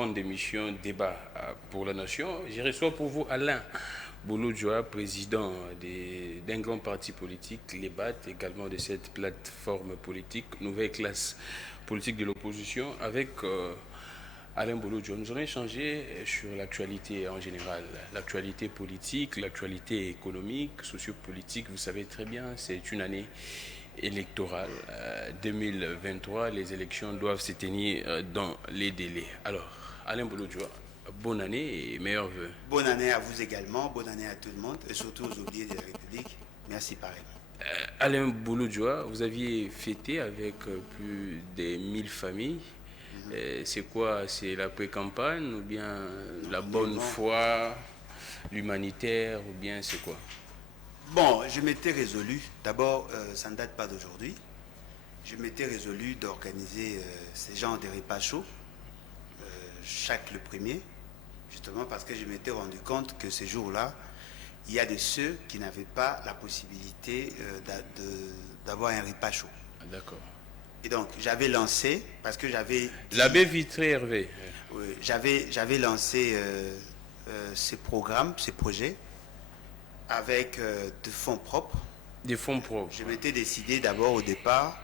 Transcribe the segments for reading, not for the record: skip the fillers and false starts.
grande émission Débat pour la Nation. Je reçois pour vous Alain Bouloudjoa, président d'un grand parti politique, les BAT, également de cette plateforme politique, nouvelle classe politique de l'opposition, avec Alain Bouloudjoa. Nous allons échanger sur l'actualité en général, l'actualité politique, l'actualité économique, sociopolitique. Vous savez très bien, c'est une année électorale 2023. Les élections doivent se tenir dans les délais. Alors, Alain Bouloudjoa, bonne année et meilleurs vœux. Bonne année à vous également, bonne année à tout le monde et surtout aux oubliés de la République. Merci pareil. Alain Bouloudjoa, vous aviez fêté avec plus de 1000 familles. C'est quoi? C'est la pré-campagne ou bien la bonne foi, l'humanitaire ou bien c'est quoi? Bon, je m'étais résolu, d'abord ça ne date pas d'aujourd'hui, je m'étais résolu d'organiser ces genres de repas chauds chaque le premier, justement parce que je m'étais rendu compte que ces jours-là, il y a de ceux qui n'avaient pas la possibilité d'avoir un repas chaud. D'accord. Et donc j'avais lancé, parce que j'avais... L'abbé Vitré Hervé. Oui, j'avais lancé ces programmes, ces projets, avec de fonds propres. Des fonds propres. Je m'étais décidé d'abord au départ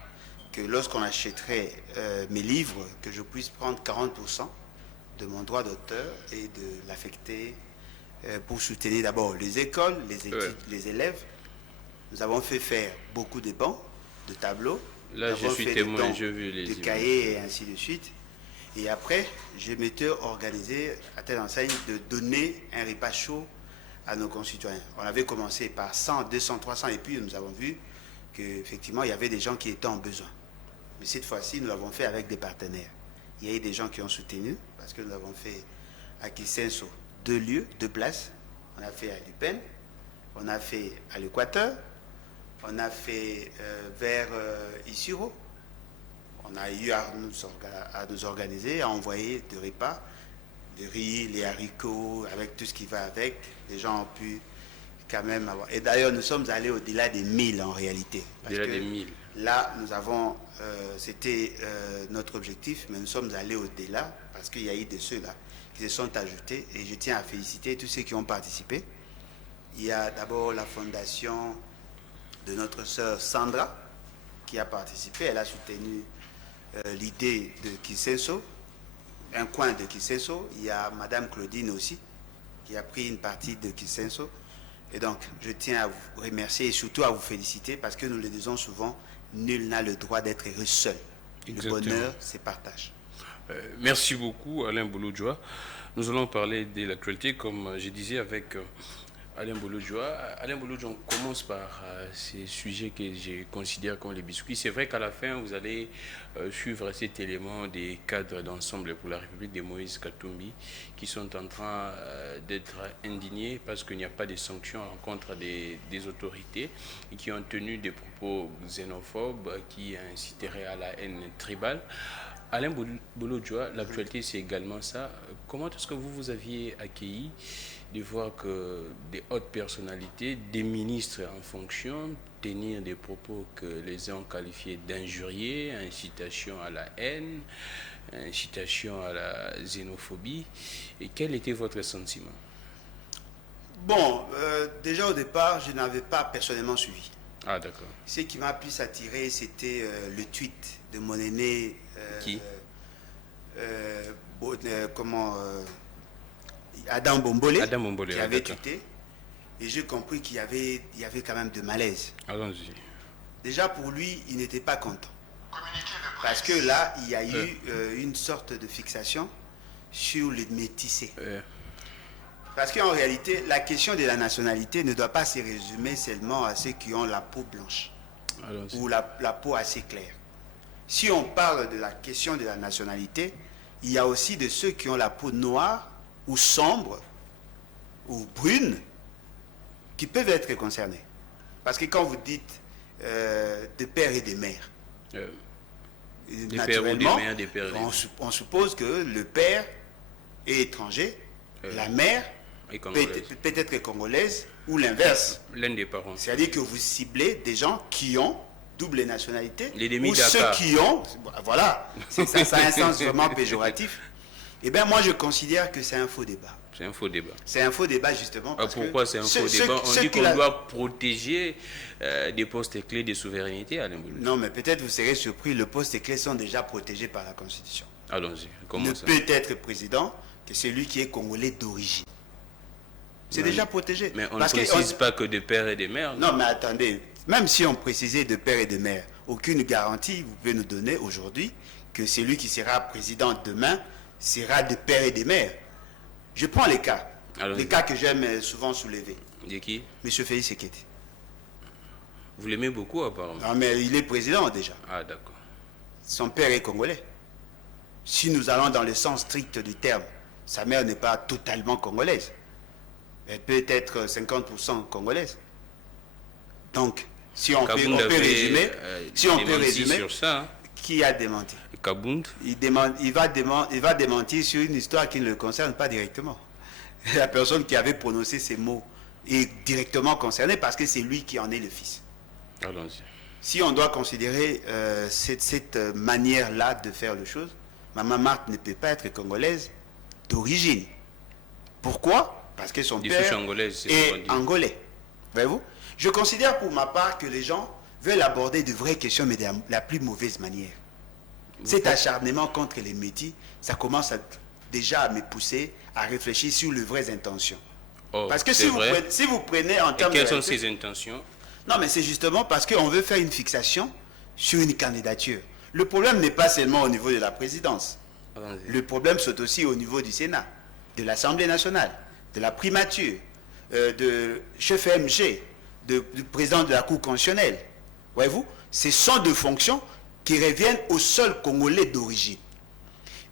que lorsqu'on achèterait mes livres, que je puisse prendre 40% de mon droit d'auteur et de l'affecter pour soutenir d'abord les écoles, les études, les élèves. Nous avons fait faire beaucoup de bancs, de tableaux. Là, je suis témoin, je vu les images. De cahiers et ainsi de suite. Et après, je m'étais organisé à telle enseigne de donner un repas chaud à nos concitoyens. On avait commencé par 100, 200, 300 et puis nous avons vu qu'effectivement, il y avait des gens qui étaient en besoin. Mais cette fois-ci, nous l'avons fait avec des partenaires. Il y a eu des gens qui ont soutenu parce que nous avons fait à Kisenso 2 lieux, 2 places. On a fait à Lupin, on a fait à l'Équateur, on a fait vers Isiro. On a eu à nous organiser, à envoyer des repas, des riz, les haricots, avec tout ce qui va avec. Les gens ont pu quand même avoir... Et d'ailleurs, nous sommes allés au-delà des 1000 en réalité. Au-delà des 1000. Là, nous avons... c'était notre objectif, mais nous sommes allés au-delà parce qu'il y a eu de ceux-là qui se sont ajoutés. Et je tiens à féliciter tous ceux qui ont participé. Il y a d'abord la fondation de notre sœur Sandra qui a participé. Elle a soutenu l'idée de Kisenso, un coin de Kisenso. Il y a Madame Claudine aussi qui a pris une partie de Kisenso. Et donc, je tiens à vous remercier et surtout à vous féliciter parce que nous le disons souvent, nul n'a le droit d'être heureux seul. Exactement. Le bonheur, c'est partage. Merci beaucoup, Alain Bouloudjoa. Nous allons parler de l'actualité, comme je disais, avec Alain Bouloudjoa. Alain Bouloudjoa, on commence par ces sujets que je considère comme les biscuits. C'est vrai qu'à la fin, vous allez suivre cet élément des cadres d'ensemble pour la République de Moïse Katumbi qui sont en train d'être indignés parce qu'il n'y a pas de sanctions à l'encontre des autorités et qui ont tenu des propos xénophobes qui inciteraient à la haine tribale. Alain Bouloudjoa, l'actualité c'est également ça. Comment est-ce que vous aviez accueilli de voir que des hautes personnalités, des ministres en fonction, tenir des propos que les uns ont qualifiés d'injuriés, incitation à la haine, incitation à la xénophobie. Et quel était votre sentiment? Bon, déjà au départ, je n'avais pas personnellement suivi. Ah, d'accord. Ce qui m'a plus attiré, c'était le tweet de mon aîné. Qui Adam Bombolé, qui avait d'accord. tweeté. Et j'ai compris qu'il y avait quand même de malaise. Allons-y. Déjà pour lui, il n'était pas content. Parce que là, il y a eu une sorte de fixation sur le métissé. Parce qu'en réalité, la question de la nationalité ne doit pas se résumer seulement à ceux qui ont la peau blanche ou la peau assez claire. Si on parle de la question de la nationalité, il y a aussi de ceux qui ont la peau noire ou sombre ou brune qui peuvent être concernés. Parce que quand vous dites de père et de mère, naturellement, on suppose que le père est étranger, la mère peut être congolaise ou l'inverse. L'un des parents. C'est-à-dire que vous ciblez des gens qui ont double nationalité les demi ou ceux qui ont, voilà, ça a un sens vraiment péjoratif. Eh bien, moi, je considère que c'est un faux débat. C'est un faux débat. C'est un faux débat, justement. Parce pourquoi c'est un faux débat? On dit qu'on doit protéger des postes clés de souveraineté, Alain Bouloudjoua. Non, mais peut-être vous serez surpris, les postes clés sont déjà protégés par la Constitution. Allons-y. Comment ça? Ne peut être président que celui qui est congolais d'origine. C'est déjà protégé. Mais on ne précise pas que de père et de mère. Non, mais attendez. Même si on précisait de père et de mère, aucune garantie vous pouvez nous donner aujourd'hui que celui qui sera président demain sera de père et de mère. Je prends les cas. Les cas que j'aime souvent soulever. De qui? Monsieur Félix Sekedi. Vous l'aimez beaucoup apparemment? Non, mais il est président déjà. Ah, d'accord. Son père est congolais. Si nous allons dans le sens strict du terme, sa mère n'est pas totalement congolaise. Elle peut être 50% congolaise. Donc, si on peut résumer, sur ça, hein. Qui a démenti? Kabound. Il va démentir sur une histoire qui ne le concerne pas directement. La personne qui avait prononcé ces mots est directement concernée parce que c'est lui qui en est le fils. Allons-y. Si on doit considérer cette manière-là de faire les choses, Maman Marthe ne peut pas être congolaise d'origine. Pourquoi? Parce que son père est angolais. Voyez-vous? Je considère pour ma part que les gens veulent aborder de vraies questions, mais de la plus mauvaise manière. Cet acharnement contre les métis, ça commence déjà à me pousser à réfléchir sur les vraies intentions. Oh, parce que si vous prenez en termes de... Quelles sont ces intentions? Non, mais c'est justement parce qu'on veut faire une fixation sur une candidature. Le problème n'est pas seulement au niveau de la présidence. Le problème c'est aussi au niveau du Sénat, de l'Assemblée nationale, de la primature, de chef MG, du président de la Cour constitutionnelle. Voyez-vous, ce sont des fonctions qui reviennent au seul Congolais d'origine.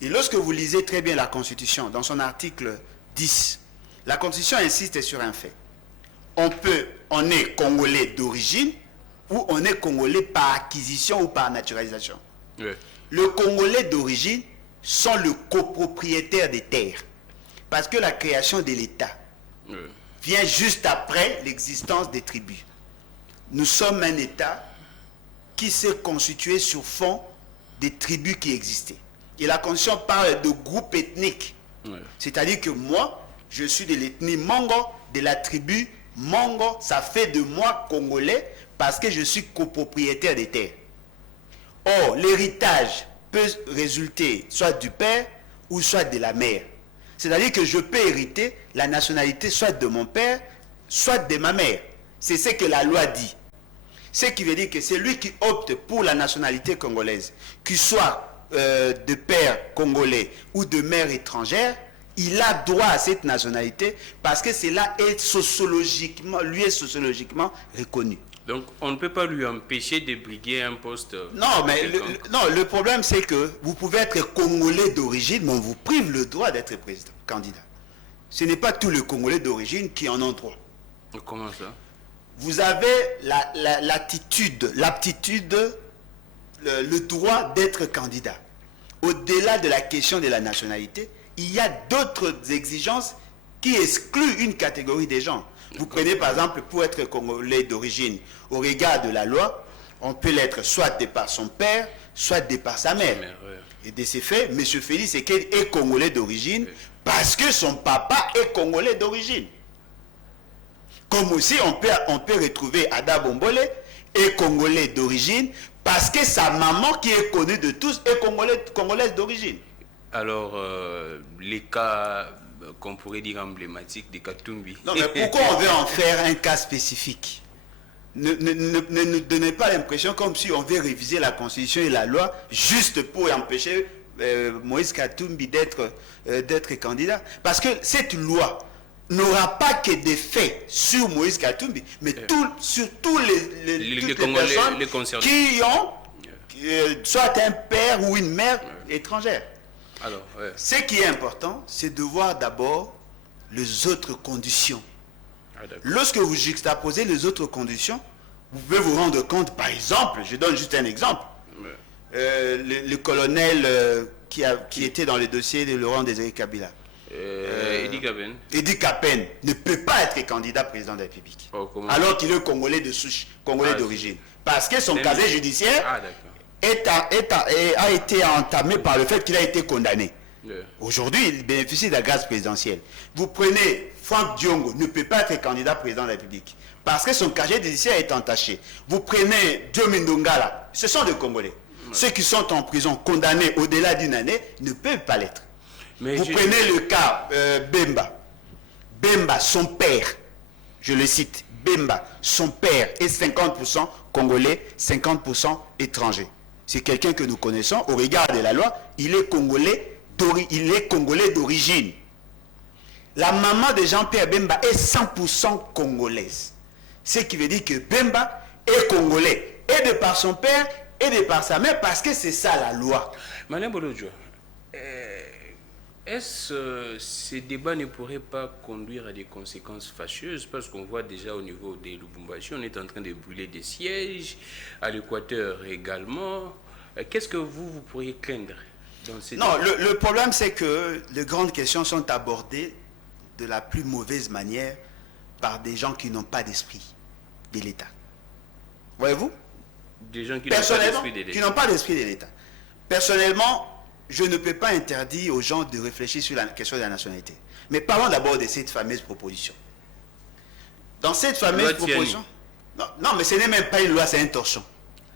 Et lorsque vous lisez très bien la Constitution, dans son article 10, la Constitution insiste sur un fait. On est Congolais d'origine ou on est Congolais par acquisition ou par naturalisation. Oui. Le Congolais d'origine sont le copropriétaire des terres. Parce que la création de l'État vient juste après l'existence des tribus. Nous sommes un État qui s'est constitué sur fond des tribus qui existaient. Et la Constitution parle de groupes ethniques. C'est-à-dire que moi, je suis de l'ethnie Mongo, de la tribu Mongo. Ça fait de moi Congolais parce que je suis copropriétaire des terres. Or, l'héritage peut résulter soit du père ou soit de la mère. C'est-à-dire que je peux hériter la nationalité soit de mon père, soit de ma mère. C'est ce que la loi dit. Ce qui veut dire que c'est lui qui opte pour la nationalité congolaise, qu'il soit de père congolais ou de mère étrangère, il a droit à cette nationalité parce que cela est sociologiquement reconnu. Donc, on ne peut pas lui empêcher de briguer un poste. Non, mais le problème, c'est que vous pouvez être Congolais d'origine, mais on vous prive le droit d'être président, candidat. Ce n'est pas tous les Congolais d'origine qui en ont droit. Comment ça? Vous avez l'aptitude, le droit d'être candidat. Au-delà de la question de la nationalité, il y a d'autres exigences qui excluent une catégorie des gens. Vous prenez par exemple, pour être Congolais d'origine, au regard de la loi, on peut l'être soit de par son père, soit de par sa mère. Et de ces faits, M. Félix Sekedi est Congolais d'origine parce que son papa est Congolais d'origine. Comme aussi, on peut retrouver Ada Bombole est Congolais d'origine parce que sa maman, qui est connue de tous, est Congolaise d'origine. Alors, les cas qu'on pourrait dire emblématiques de Katumbi. Non, mais pourquoi on veut en faire un cas spécifique? Ne nous donnez pas l'impression comme si on veut réviser la Constitution et la loi juste pour empêcher Moïse Katumbi d'être candidat. Parce que cette loi n'aura pas que des faits sur Moïse Katumbi, mais sur toutes les personnes qui ont soit un père ou une mère étrangère. Alors, ce qui est important, c'est de voir d'abord les autres conditions. Lorsque vous juxtaposez les autres conditions, vous pouvez vous rendre compte, par exemple, je donne juste un exemple, le colonel qui était dans le dossier de Laurent Désiré Kabila. Edi Kapen. Edi Kapen ne peut pas être candidat président de la République. Alors qu'il est Congolais de souche, Congolais d'origine. Parce que son casier judiciaire a été entamé par le fait qu'il a été condamné. Aujourd'hui, il bénéficie de la grâce présidentielle. Vous prenez Franck Diongo, ne peut pas être candidat président de la République parce que son casier judiciaire est entaché. Vous prenez Diomi Ndongala, ce sont des Congolais. Ceux qui sont en prison, condamnés au-delà d'une année, ne peuvent pas l'être. Vous prenez le cas Bemba. Bemba, son père, je le cite, Bemba, son père est 50% Congolais, 50% étranger. C'est quelqu'un que nous connaissons, au regard de la loi, il est Congolais d'origine. La maman de Jean-Pierre Bemba est 100% congolaise. Ce qui veut dire que Bemba est congolais, et de par son père, et de par sa mère, parce que c'est ça la loi. Madame Bolodjo, est-ce que ces débats ne pourraient pas conduire à des conséquences fâcheuses? Parce qu'on voit déjà au niveau des Lubumbashi, on est en train de brûler des sièges, à l'Équateur également. Qu'est-ce que vous pourriez craindre dans ces Non, le problème c'est que les grandes questions sont abordées de la plus mauvaise manière par des gens qui n'ont pas d'esprit de l'État. Voyez-vous? Des gens qui n'ont pas d'esprit de l'État. Qui n'ont pas d'esprit de l'État. Personnellement, je ne peux pas interdire aux gens de réfléchir sur la question de la nationalité. Mais parlons d'abord de cette fameuse proposition. Dans cette fameuse proposition... Non, mais ce n'est même pas une loi, c'est un torchon.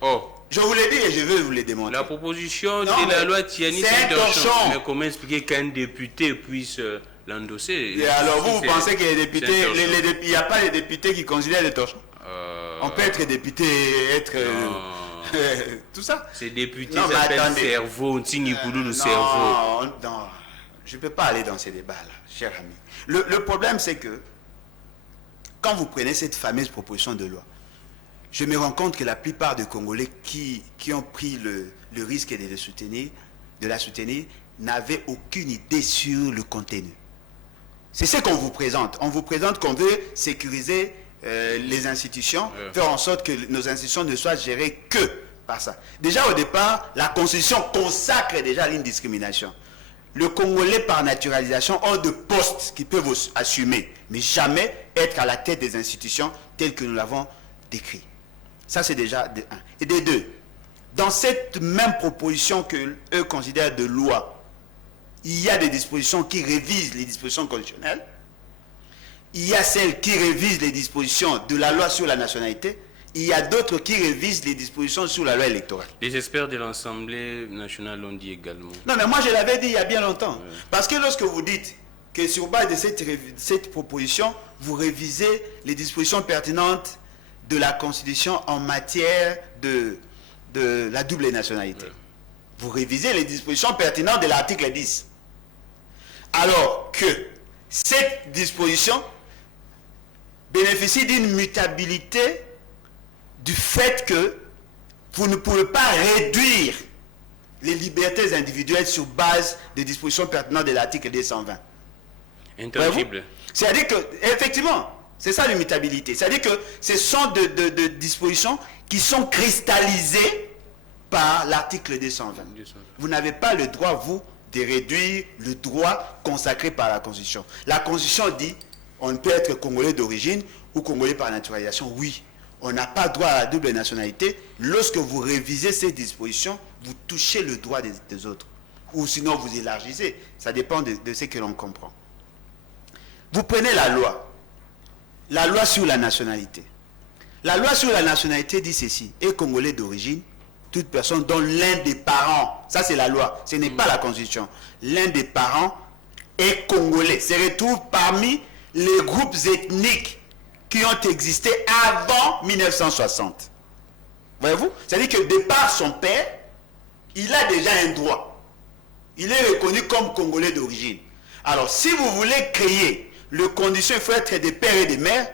Oh. Je vous l'ai dit et je veux vous le démontrer. La proposition de la loi Tiani, c'est un torchon. Mais comment expliquer qu'un député puisse l'endosser? Et alors vous pensez que les députés... Il n'y a pas de députés qui considèrent les torchons? On peut être député, être... tout ça. Ces députés s'appellent cerveau, le cerveau. Non, je ne peux pas aller dans ces débats-là, cher ami. Le problème, c'est que quand vous prenez cette fameuse proposition de loi, je me rends compte que la plupart des Congolais qui ont pris le risque de la soutenir, n'avaient aucune idée sur le contenu. C'est ce qu'on vous présente. On vous présente qu'on veut sécuriser les institutions, faire en sorte que nos institutions ne soient gérées que par ça. Déjà au départ, la Constitution consacre déjà l'indiscrimination. Le Congolais par naturalisation ont de postes qu'ils peuvent assumer, mais jamais être à la tête des institutions telles que nous l'avons décrit. Ça c'est déjà de un. Et de deux, dans cette même proposition que eux considèrent de loi, il y a des dispositions qui révisent les dispositions constitutionnelles. Il y a celles qui révisent les dispositions de la loi sur la nationalité. Il y a d'autres qui révisent les dispositions sur la loi électorale. Les experts de l'Assemblée nationale l'ont dit également. Non, mais moi je l'avais dit il y a bien longtemps. Parce que lorsque vous dites que sur base de cette proposition, vous révisez les dispositions pertinentes de la Constitution en matière de la double nationalité. Vous révisez les dispositions pertinentes de l'article 10. Alors que cette disposition bénéficie d'une mutabilité du fait que vous ne pouvez pas réduire les libertés individuelles sur base des dispositions pertinentes de l'article 220. Intangible. C'est-à-dire que, effectivement, c'est ça l'immutabilité. C'est-à-dire que ce sont de dispositions qui sont cristallisées par l'article 220. Vous n'avez pas le droit, vous, de réduire le droit consacré par la Constitution. La Constitution dit on peut être Congolais d'origine ou Congolais par naturalisation. Oui, on n'a pas droit à la double nationalité. Lorsque vous révisez ces dispositions, vous touchez le droit des autres. Ou sinon vous élargissez. Ça dépend de ce que l'on comprend. Vous prenez la loi sur la nationalité. La loi sur la nationalité dit ceci: est Congolais d'origine toute personne dont l'un des parents, ça c'est la loi, ce n'est pas la Constitution, l'un des parents est Congolais, se retrouve parmi les groupes ethniques qui ont existé avant 1960. Voyez-vous? C'est-à-dire que de par son père, il a déjà un droit. Il est reconnu comme Congolais d'origine. Alors, si vous voulez créer le condition, il faut être des pères et des mères,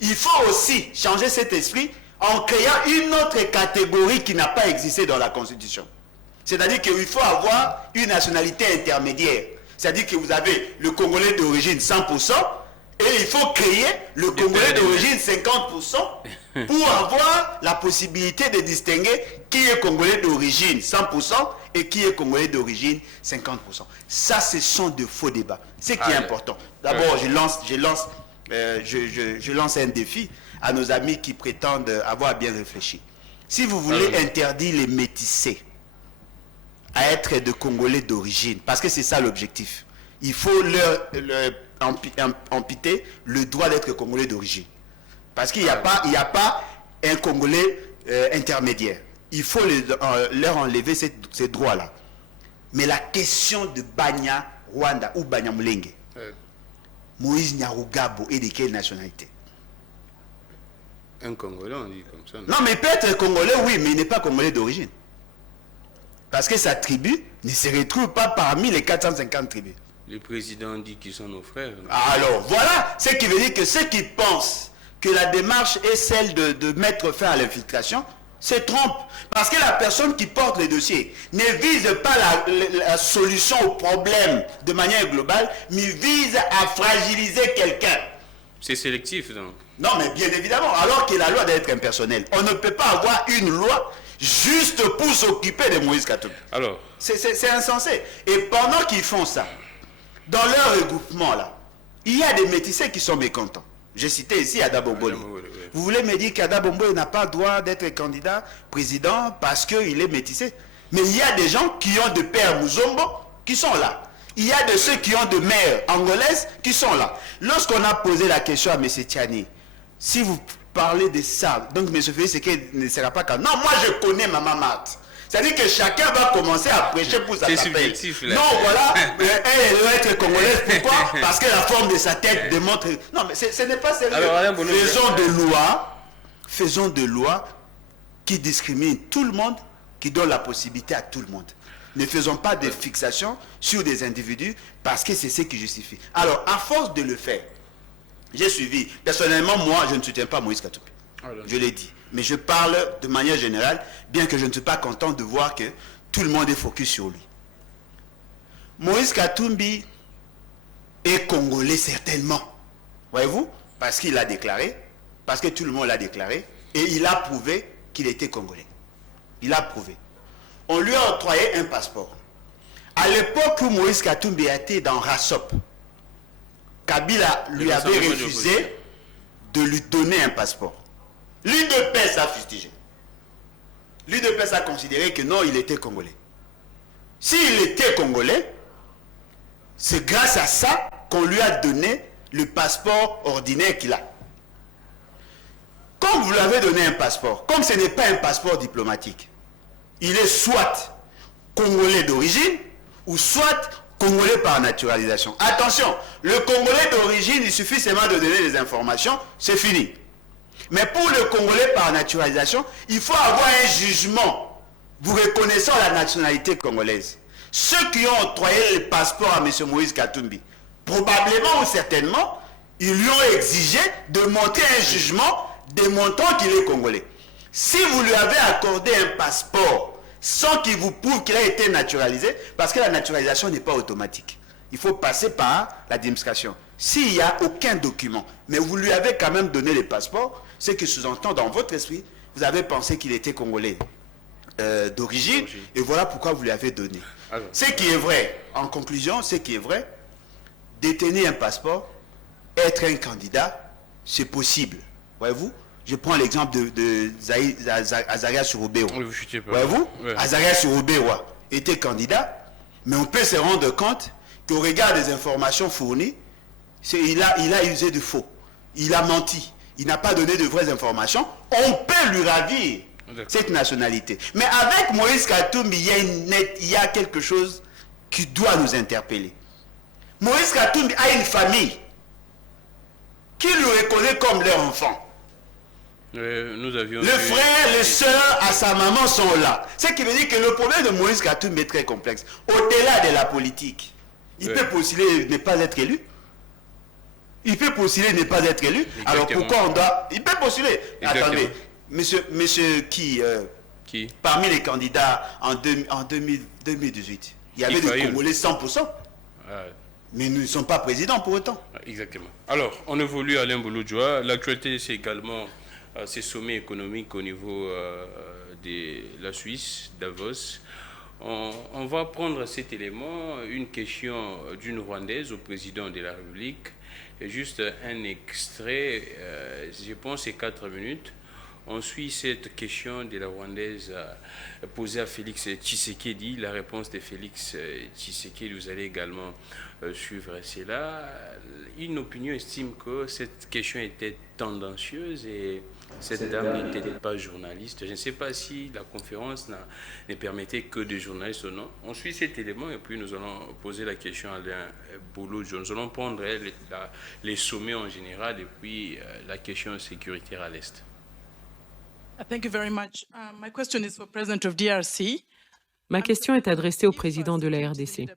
il faut aussi changer cet esprit en créant une autre catégorie qui n'a pas existé dans la Constitution. C'est-à-dire qu'il faut avoir une nationalité intermédiaire. C'est-à-dire que vous avez le Congolais d'origine 100%, et il faut créer le Congolais d'origine 50% pour avoir la possibilité de distinguer qui est Congolais d'origine 100% et qui est Congolais d'origine 50%. Ça, ce sont de faux débats. Ce qui est important. D'abord, je lance un défi à nos amis qui prétendent avoir bien réfléchi. Si vous voulez interdire les métissés à être de Congolais d'origine, parce que c'est ça l'objectif. Il faut leur amputer le droit d'être Congolais d'origine. Parce qu'il n'y a pas un Congolais intermédiaire. Il faut leur enlever ces droits-là. Mais la question de Banya Rwanda ou Banya Mulenge, Moïse Nyarugabo est de quelle nationalité? Un Congolais, on dit comme ça. Non, mais il peut être Congolais, oui, mais il n'est pas Congolais d'origine. Parce que sa tribu ne se retrouve pas parmi les 450 tribus. Le président dit qu'ils sont nos frères. Alors, voilà ce qui veut dire que ceux qui pensent que la démarche est celle de mettre fin à l'infiltration se trompent. Parce que la personne qui porte le dossier ne vise pas la solution au problème de manière globale, mais vise à fragiliser quelqu'un. C'est sélectif, donc. Non, mais bien évidemment, alors que la loi doit être impersonnelle. On ne peut pas avoir une loi juste pour s'occuper de Moïse Katumbi. Alors, c'est insensé. Et pendant qu'ils font ça, dans leur regroupement là, il y a des métissés qui sont mécontents. J'ai cité ici Ada Bomboli. Vous voulez me dire qu'Ada Bomboli n'a pas le droit d'être candidat président parce qu'il est métissé? Mais il y a des gens qui ont de père Muzombo qui sont là. Il y a de ceux qui ont de mères angolaises qui sont là. Lorsqu'on a posé la question à M. Tiani, si vous parlez de ça, donc M. Félix Tshisekedi ne sera pas candidat. Non, moi je connais Maman Marthe. C'est-à-dire que chacun va commencer à prêcher pour sa tapelle. Non, voilà, elle doit être congolaise. Pourquoi? Parce que la forme de sa tête démontre... Non, mais ce n'est pas sérieux. Alors, faisons des lois qui discriminent tout le monde, qui donnent la possibilité à tout le monde. Ne faisons pas de fixation sur des individus parce que c'est ce qui justifie. Alors, à force de le faire, j'ai suivi. Personnellement, moi, je ne soutiens pas Moïse Katumbi. Je l'ai dit. Mais je parle de manière générale, bien que je ne suis pas content de voir que tout le monde est focus sur lui. Moïse Katumbi est congolais certainement. Voyez-vous? Parce qu'il l'a déclaré, parce que tout le monde l'a déclaré, et il a prouvé qu'il était congolais. Il a prouvé. On lui a octroyé un passeport. À l'époque où Moïse Katumbi était dans Rassop, Kabila lui avait refusé de lui donner un passeport. L'UDPS a fustigé. L'UDPS a considéré que non, il était congolais. S'il était congolais, c'est grâce à ça qu'on lui a donné le passeport ordinaire qu'il a. Comme vous lui avez donné un passeport, comme ce n'est pas un passeport diplomatique, il est soit congolais d'origine ou soit congolais par naturalisation. Attention, le congolais d'origine, il suffit seulement de donner des informations, c'est fini. Mais pour le Congolais par naturalisation, il faut avoir un jugement vous reconnaissant la nationalité congolaise. Ceux qui ont octroyé le passeport à M. Moïse Katumbi, probablement ou certainement, ils lui ont exigé de monter un jugement démontrant qu'il est congolais. Si vous lui avez accordé un passeport sans qu'il vous prouve qu'il a été naturalisé, parce que la naturalisation n'est pas automatique, il faut passer par l'administration. S'il n'y a aucun document, mais vous lui avez quand même donné le passeport, ce qui sous-entend dans votre esprit, vous avez pensé qu'il était congolais d'origine, et voilà pourquoi vous lui avez donné. Alors, ce qui est vrai, en conclusion, ce qui est vrai, détenir un passeport, être un candidat, c'est possible. Voyez-vous, je prends l'exemple de Azaria Surubéwa. Voyez-vous, Azaria Surubéwa était candidat, mais on peut se rendre compte qu'au regard des informations fournies, il a usé de faux, il a menti, il n'a pas donné de vraies informations. On peut lui ravir cette nationalité. Mais avec Moïse Katumbi, il y a quelque chose qui doit nous interpeller. Moïse Katumbi a une famille qui le reconnaît comme leur enfant. Le frère, les sœurs à sa maman sont là. Ce qui veut dire que le problème de Moïse Katumbi est très complexe. Au-delà de la politique, il peut postuler ne pas être élu. Il peut postuler ne pas être élu. Exactement. Alors pourquoi on doit... Il peut postuler. Exactement. Attendez, monsieur qui parmi les candidats en 2018, il y avait des Congolais 100%. Mais nous ne sommes pas présidents pour autant. Exactement. Alors, on évolue à Alain Bouloudjoa. L'actualité, c'est également ces sommets économiques au niveau de la Suisse, Davos. On va prendre cet élément, une question d'une Rwandaise au président de la République. Et juste un extrait, je pense c'est 4 minutes. On suit cette question de la Rwandaise posée à Félix Tshisekedi. La réponse de Félix Tshisekedi, vous allez également suivre cela. Une opinion estime que cette question était tendancieuse et cette dame n'était pas journaliste. Je ne sais pas si la conférence ne permettait que de journalistes ou non. On suit cet élément et puis nous allons poser la question à Alain Bolojua. Nous allons prendre les sommets en général et puis la question sécuritaire à l'Est. Thank you very much. My question is for President of DRC. Ma question est adressée au président de la RDC.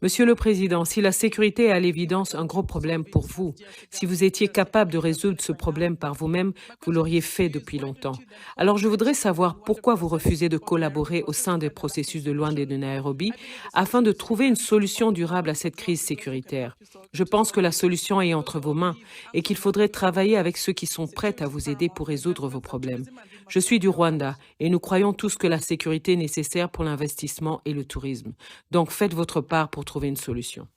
Monsieur le Président, si la sécurité est à l'évidence un gros problème pour vous, si vous étiez capable de résoudre ce problème par vous-même, vous l'auriez fait depuis longtemps. Alors je voudrais savoir pourquoi vous refusez de collaborer au sein des processus de Luanda et de Nairobi afin de trouver une solution durable à cette crise sécuritaire. Je pense que la solution est entre vos mains et qu'il faudrait travailler avec ceux qui sont prêts à vous aider pour résoudre vos problèmes. Je suis du Rwanda et nous croyons tous que la sécurité est nécessaire pour l'investissement et le tourisme. Donc faites votre part pour trouver une solution.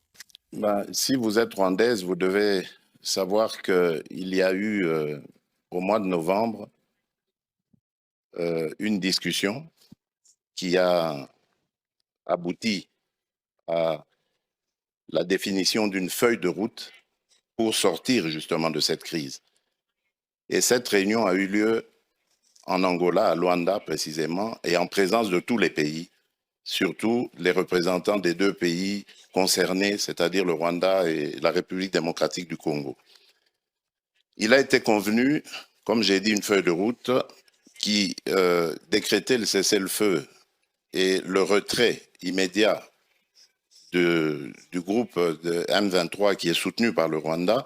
Si vous êtes rwandaise, vous devez savoir qu'il y a eu au mois de novembre une discussion qui a abouti à la définition d'une feuille de route pour sortir justement de cette crise. Et cette réunion a eu lieu en Angola, à Luanda précisément, et en présence de tous les pays, surtout les représentants des deux pays concernés, c'est-à-dire le Rwanda et la République démocratique du Congo. Il a été convenu, comme j'ai dit, une feuille de route qui décrétait le cessez-le-feu et le retrait immédiat du groupe de M23 qui est soutenu par le Rwanda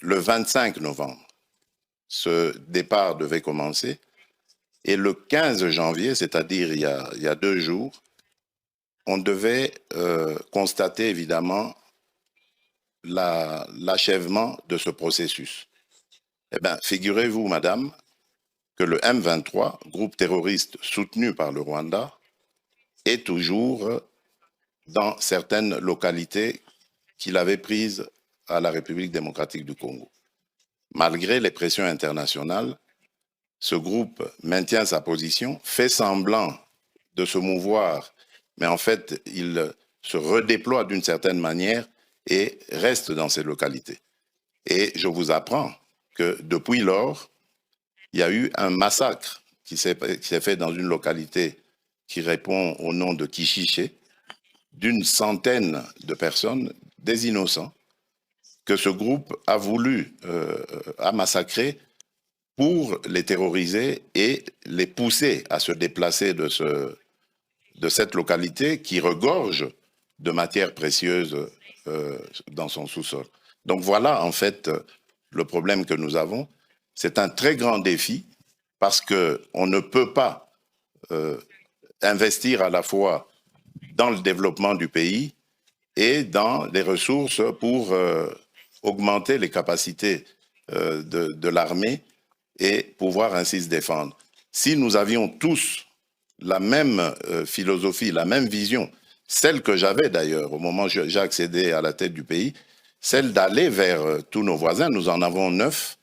le 25 novembre. Ce départ devait commencer et le 15 janvier, c'est-à-dire il y a 2 jours, on devait constater évidemment l'achèvement de ce processus. Eh bien, figurez-vous, madame, que le M23, groupe terroriste soutenu par le Rwanda, est toujours dans certaines localités qu'il avait prises à la République démocratique du Congo. Malgré les pressions internationales, ce groupe maintient sa position, fait semblant de se mouvoir, mais en fait, il se redéploie d'une certaine manière et reste dans ces localités. Et je vous apprends que depuis lors, il y a eu un massacre qui s'est fait dans une localité qui répond au nom de Kishiché, d'une centaine de personnes, des innocents, que ce groupe a voulu massacrer pour les terroriser et les pousser à se déplacer de cette localité qui regorge de matières précieuses dans son sous-sol. Donc voilà en fait le problème que nous avons. C'est un très grand défi parce qu'on ne peut pas investir à la fois dans le développement du pays et dans les ressources pour augmenter les capacités de l'armée et pouvoir ainsi se défendre. Si nous avions tous la même philosophie, la même vision, celle que j'avais d'ailleurs au moment où j'ai accédé à la tête du pays, celle d'aller vers tous nos voisins, nous en avons 9,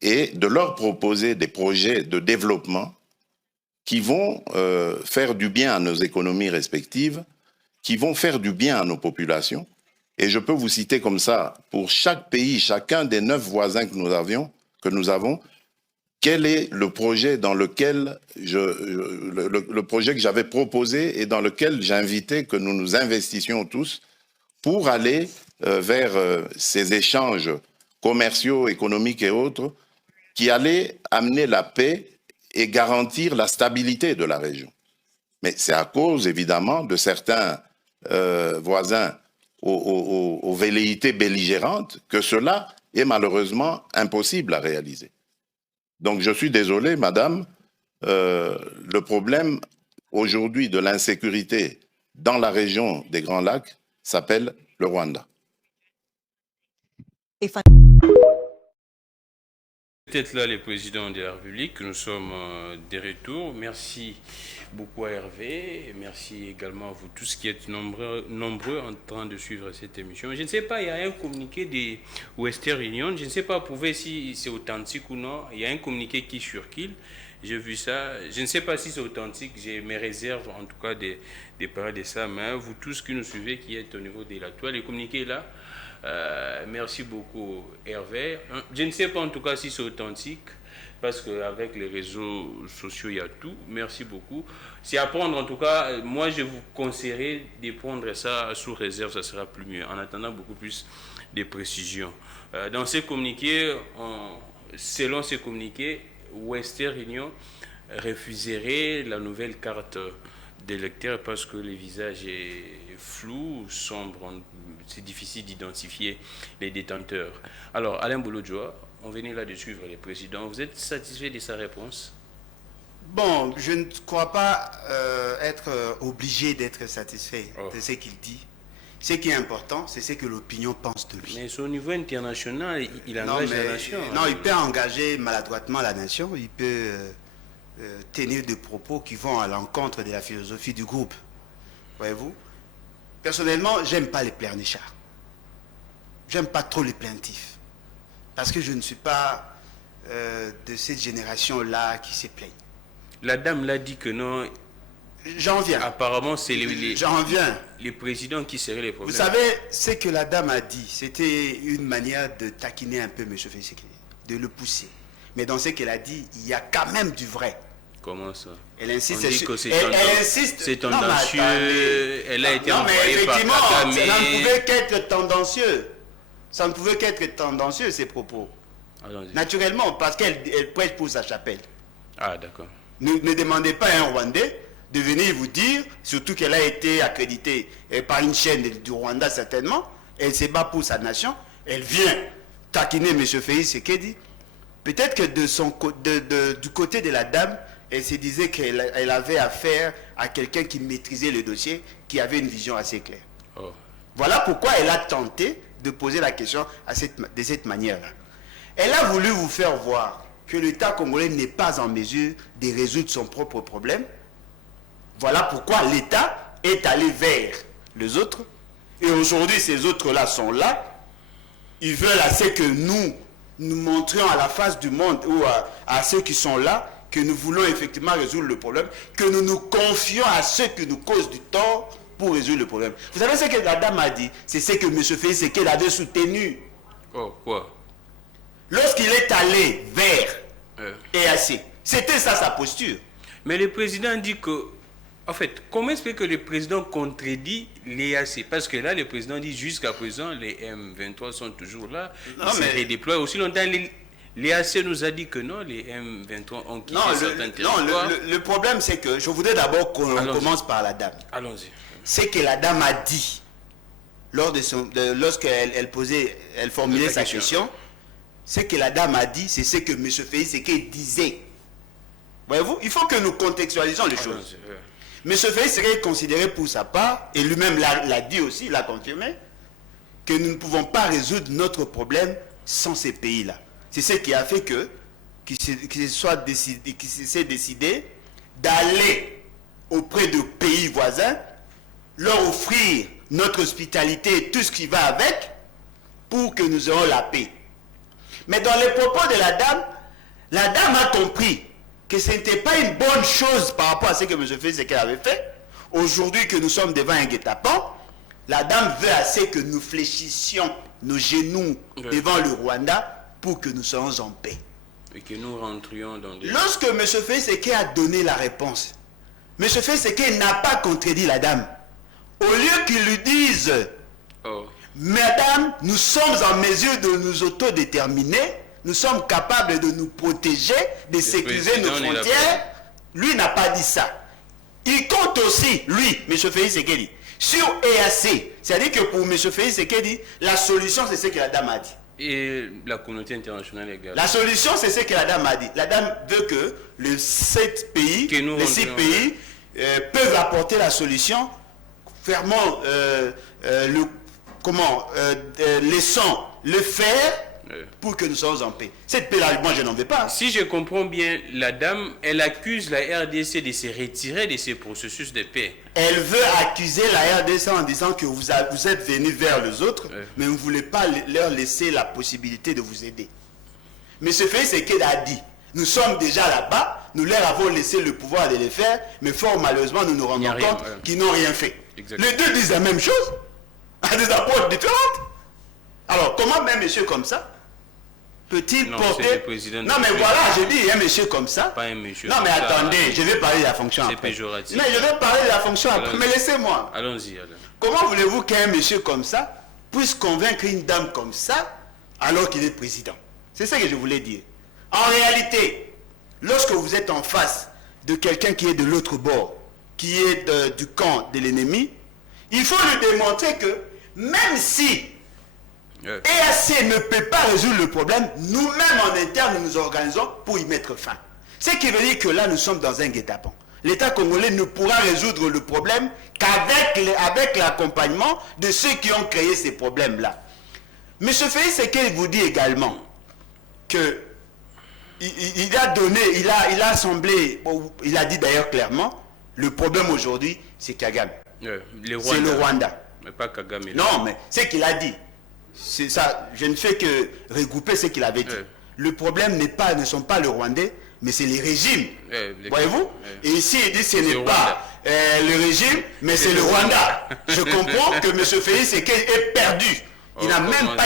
et de leur proposer des projets de développement qui vont faire du bien à nos économies respectives, qui vont faire du bien à nos populations. Et je peux vous citer comme ça, pour chaque pays, chacun des 9 voisins que nous avons, quel est le projet dans lequel le projet que j'avais proposé et dans lequel j'invitais que nous nous investissions tous pour aller vers ces échanges commerciaux, économiques et autres qui allaient amener la paix et garantir la stabilité de la région. Mais c'est à cause, évidemment, de certains voisins aux velléités belligérantes que cela est malheureusement impossible à réaliser. Donc je suis désolé, madame, le problème aujourd'hui de l'insécurité dans la région des Grands Lacs s'appelle le Rwanda. d'être là, les présidents de la République. Nous sommes de retour. Merci beaucoup à Hervé. Merci également à vous tous qui êtes nombreux en train de suivre cette émission. Je ne sais pas, il y a un communiqué des Western Union. Je ne sais pas, prouver si c'est authentique ou non. Il y a un communiqué qui circule. J'ai vu ça. Je ne sais pas si c'est authentique. J'ai mes réserves, en tout cas, des parler de ça. Mais vous tous qui nous suivez, qui êtes au niveau de la toile, le communiqué est là. Merci beaucoup, Hervé. Je ne sais pas, en tout cas, si c'est authentique, parce qu'avec les réseaux sociaux, il y a tout. Merci beaucoup. C'est à prendre, en tout cas, moi, je vous conseillerais de prendre ça sous réserve, ça sera plus mieux, en attendant beaucoup plus de précisions. Dans ces communiqués, selon ces communiqués, Western Union refuserait la nouvelle carte d'électeur parce que le visage est flou, sombre, c'est difficile d'identifier les détenteurs. Alors, Alain Bolodjoa, on venait là de suivre les présidents. Vous êtes satisfait de sa réponse? Bon, je ne crois pas être obligé d'être satisfait de ce qu'il dit. Ce qui est important, c'est ce que l'opinion pense de lui. Mais au niveau international, il engage la nation. Non, il peut engager maladroitement la nation. Il peut tenir des propos qui vont à l'encontre de la philosophie du groupe. Voyez-vous? Personnellement, j'aime pas les pleurnichards. J'aime pas trop les plaintifs. Parce que je ne suis pas de cette génération-là qui se plaigne. La dame l'a dit que non. J'en viens. Apparemment, c'est J'en viens. les présidents qui seraient les problèmes. Vous savez, ce que la dame a dit, c'était une manière de taquiner un peu M. Félix Tshisekedi, de le pousser. Mais dans ce qu'elle a dit, il y a quand même du vrai. Comment ça? Elle insiste. On dit que c'est tendancieux. Elle a été envoyée par Kagame. Ça ne pouvait qu'être tendancieux. Ça ne pouvait qu'être tendancieux, ces propos. Naturellement, parce qu'elle prêche pour sa chapelle. Ah, d'accord. Ne demandez pas à un Rwandais de venir vous dire, surtout qu'elle a été accréditée par une chaîne du Rwanda certainement, elle se bat pour sa nation, elle vient taquiner M. Félix Tshisekedi. Peut-être que du côté de la dame, elle se disait qu'elle avait affaire à quelqu'un qui maîtrisait le dossier, qui avait une vision assez claire. Oh. Voilà pourquoi elle a tenté de poser la question de cette manière-là. Elle a voulu vous faire voir que l'État congolais n'est pas en mesure de résoudre son propre problème. Voilà pourquoi l'État est allé vers les autres. Et aujourd'hui, ces autres-là sont là. Ils veulent à ce que nous montrions à la face du monde ou à ceux qui sont là que nous voulons effectivement résoudre le problème, que nous nous confions à ceux qui nous causent du tort pour résoudre le problème. Vous savez ce que la dame a dit? C'est ce que M. Félix Tshisekedi avait soutenu. Oh, quoi? Lorsqu'il est allé vers EAC, c'était ça sa posture. Mais le président dit que, en fait, comment expliquer que le président contredit l'EAC? Parce que là, le président dit jusqu'à présent, les M23 sont toujours là. Ils se redéploient aussi longtemps. L'EAC nous a dit que non, les M23 ont quitté certains territoires. Non, le problème, c'est que je voudrais d'abord qu'on commence par la dame. Allons-y. C'est que la dame a dit, lorsqu'elle formulait sa question, ce que la dame a dit, c'est ce que M. Félix Tshisekedi disait. Voyez-vous, il faut que nous contextualisons les choses. M. Félix Tshisekedi est considéré pour sa part, et lui-même l'a dit aussi, l'a confirmé, que nous ne pouvons pas résoudre notre problème sans ces pays-là. C'est ce qui a fait qu'il s'est décidé d'aller auprès de pays voisins, leur offrir notre hospitalité et tout ce qui va avec, pour que nous ayons la paix. Mais dans les propos de la dame a compris que ce n'était pas une bonne chose par rapport à ce que M. Félix Tshisekedi avait fait. Aujourd'hui que nous sommes devant un guet-apens, la dame veut assez que nous fléchissions nos genoux devant le Rwanda pour que nous soyons en paix. Et que nous rentrions dans des... Lorsque M. Félix Tshisekedi a donné la réponse, M. Félix Tshisekedi n'a pas contredit la dame. Au lieu qu'il lui dise Madame, nous sommes en mesure de nous autodéterminer, nous sommes capables de nous protéger, de sécuriser nos frontières, lui n'a pas dit ça. Il compte aussi, lui, M. Félix Tshisekedi, sur EAC. C'est-à-dire que pour M. Félix Tshisekedi, la solution, c'est ce que la dame a dit. Et la communauté internationale également. La solution, c'est ce que la dame a dit. La dame veut que les 7 pays, les 6 pays peuvent apporter la solution, laissant le faire pour que nous soyons en paix. Cette paix-là, moi, je n'en veux pas. Si je comprends bien, la dame, elle accuse la RDC de se retirer de ce processus de paix. Elle veut accuser la RDC en disant que vous êtes venus vers les autres, mais vous ne voulez pas leur laisser la possibilité de vous aider. M. Félix Tshisekedi a dit, nous sommes déjà là-bas, nous leur avons laissé le pouvoir de les faire, mais fort malheureusement, nous nous rendons compte qu'ils n'ont rien fait. Exactement. Les deux disent la même chose, à des approches différentes. Alors, comment même monsieur comme ça peut-il porter... Non, mais voilà, je dis un monsieur comme ça. Pas un monsieur. Non, mais attendez, je vais parler de la fonction après. Péjoratif. Mais je vais parler de la fonction après, mais laissez-moi. Allons-y. Comment voulez-vous qu'un monsieur comme ça puisse convaincre une dame comme ça alors qu'il est président? C'est ça que je voulais dire. En réalité, lorsque vous êtes en face de quelqu'un qui est de l'autre bord, qui est du camp de l'ennemi, il faut lui démontrer que même si EAC ne peut pas résoudre le problème, nous-mêmes en interne, nous nous organisons pour y mettre fin. Ce qui veut dire que là, nous sommes dans un guet-apens. L'État congolais ne pourra résoudre le problème qu'avec l'accompagnement de ceux qui ont créé ces problèmes-là. M. Félix Tshisekedi vous dit également que il a semblé, il a dit d'ailleurs clairement, le problème aujourd'hui, c'est Kagame. C'est le Rwanda. Mais pas Kagame. Non, mais c'est qu'il a dit. C'est ça, je ne fais que regrouper ce qu'il avait dit. Le problème ne sont pas les Rwandais, mais c'est les régimes. Voyez-vous? Et ici, il dit que ce n'est pas le régime, mais c'est le Rwanda. Je comprends que M. Félix Tshisekedi est perdu. Il n'a même pas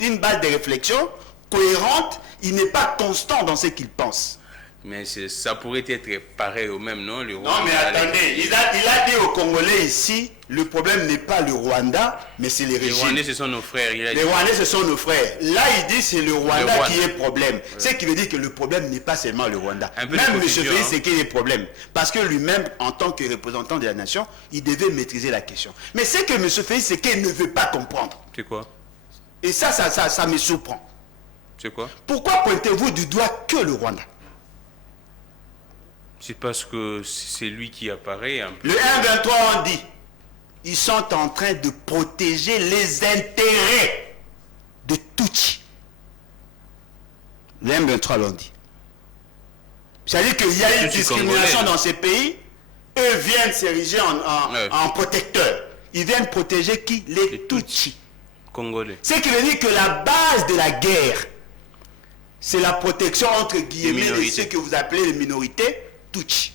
une base de réflexion cohérente. Il n'est pas constant dans ce qu'il pense. Mais ça pourrait être pareil au même, non? Non, mais attendez, il a dit aux Congolais ici, le problème n'est pas le Rwanda, mais c'est les régimes. Les Rwandais, ce sont nos frères. Les Rwandais, ce sont nos frères. Là, il dit c'est le Rwanda qui est problème. Ce qui veut dire que le problème n'est pas seulement le Rwanda. Même M. Félix, c'est qu'il y a des problèmes. Parce que lui-même, en tant que représentant de la nation, il devait maîtriser la question. Mais ce que M. Félix, c'est qu'il ne veut pas comprendre. C'est quoi? Et ça me surprend. C'est quoi? Pourquoi pointez-vous du doigt que le Rwanda? C'est parce que c'est lui qui apparaît. Le 1-23, on dit, ils sont en train de protéger les intérêts de Tutsi. Le 1-23, l'on dit. C'est-à-dire qu'il y a une discrimination dans ces pays. Eux viennent s'ériger en protecteurs. Ils viennent protéger qui? Les Tutsi. Congolais. Ce qui veut dire que la base de la guerre, c'est la protection entre guillemets de ceux que vous appelez les minorités Tutsi.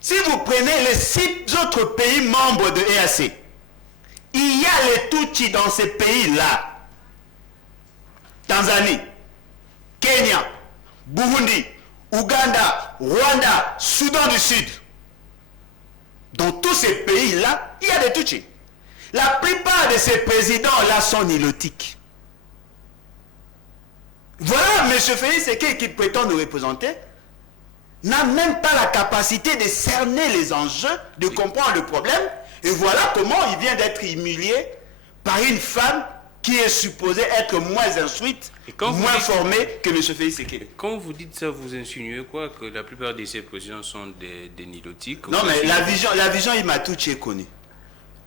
Si vous prenez les 6 autres pays membres de EAC, il y a les Tutsi dans ces pays-là. Tanzanie, Kenya, Burundi, Ouganda, Rwanda, Soudan du Sud. Dans tous ces pays-là, il y a des Tutsi. La plupart de ces présidents-là sont nilotiques. Voilà, M. Félix Tshisekedi qui prétend nous représenter, n'a même pas la capacité de cerner les enjeux, de comprendre le problème. Et voilà comment il vient d'être humilié par une femme qui est supposée être moins instruite, moins formée que M. Félix Tshisekedi. Quand vous dites ça, vous insinuez quoi? Que la plupart de ces présidents sont des nilotiques? Non, mais la vision Imatuchi est connue.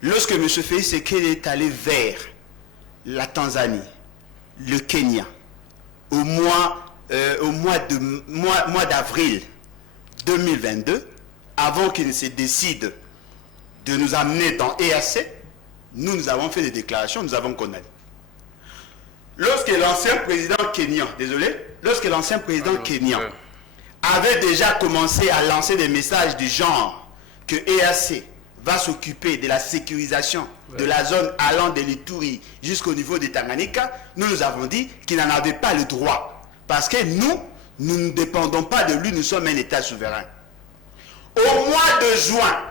Lorsque M. Félix Tshisekedi est allé vers la Tanzanie, le Kenya, au mois d'avril 2022, avant qu'il ne se décide de nous amener dans EAC, nous avons fait des déclarations, nous avons condamné. Lorsque l'ancien président kenyan, avait déjà commencé à lancer des messages du genre que EAC va s'occuper de la sécurisation de la zone allant de l'Ituri jusqu'au niveau de Tanganyika, nous avons dit qu'il n'en avait pas le droit. Parce que nous ne dépendons pas de lui, nous sommes un État souverain. Au mois de juin,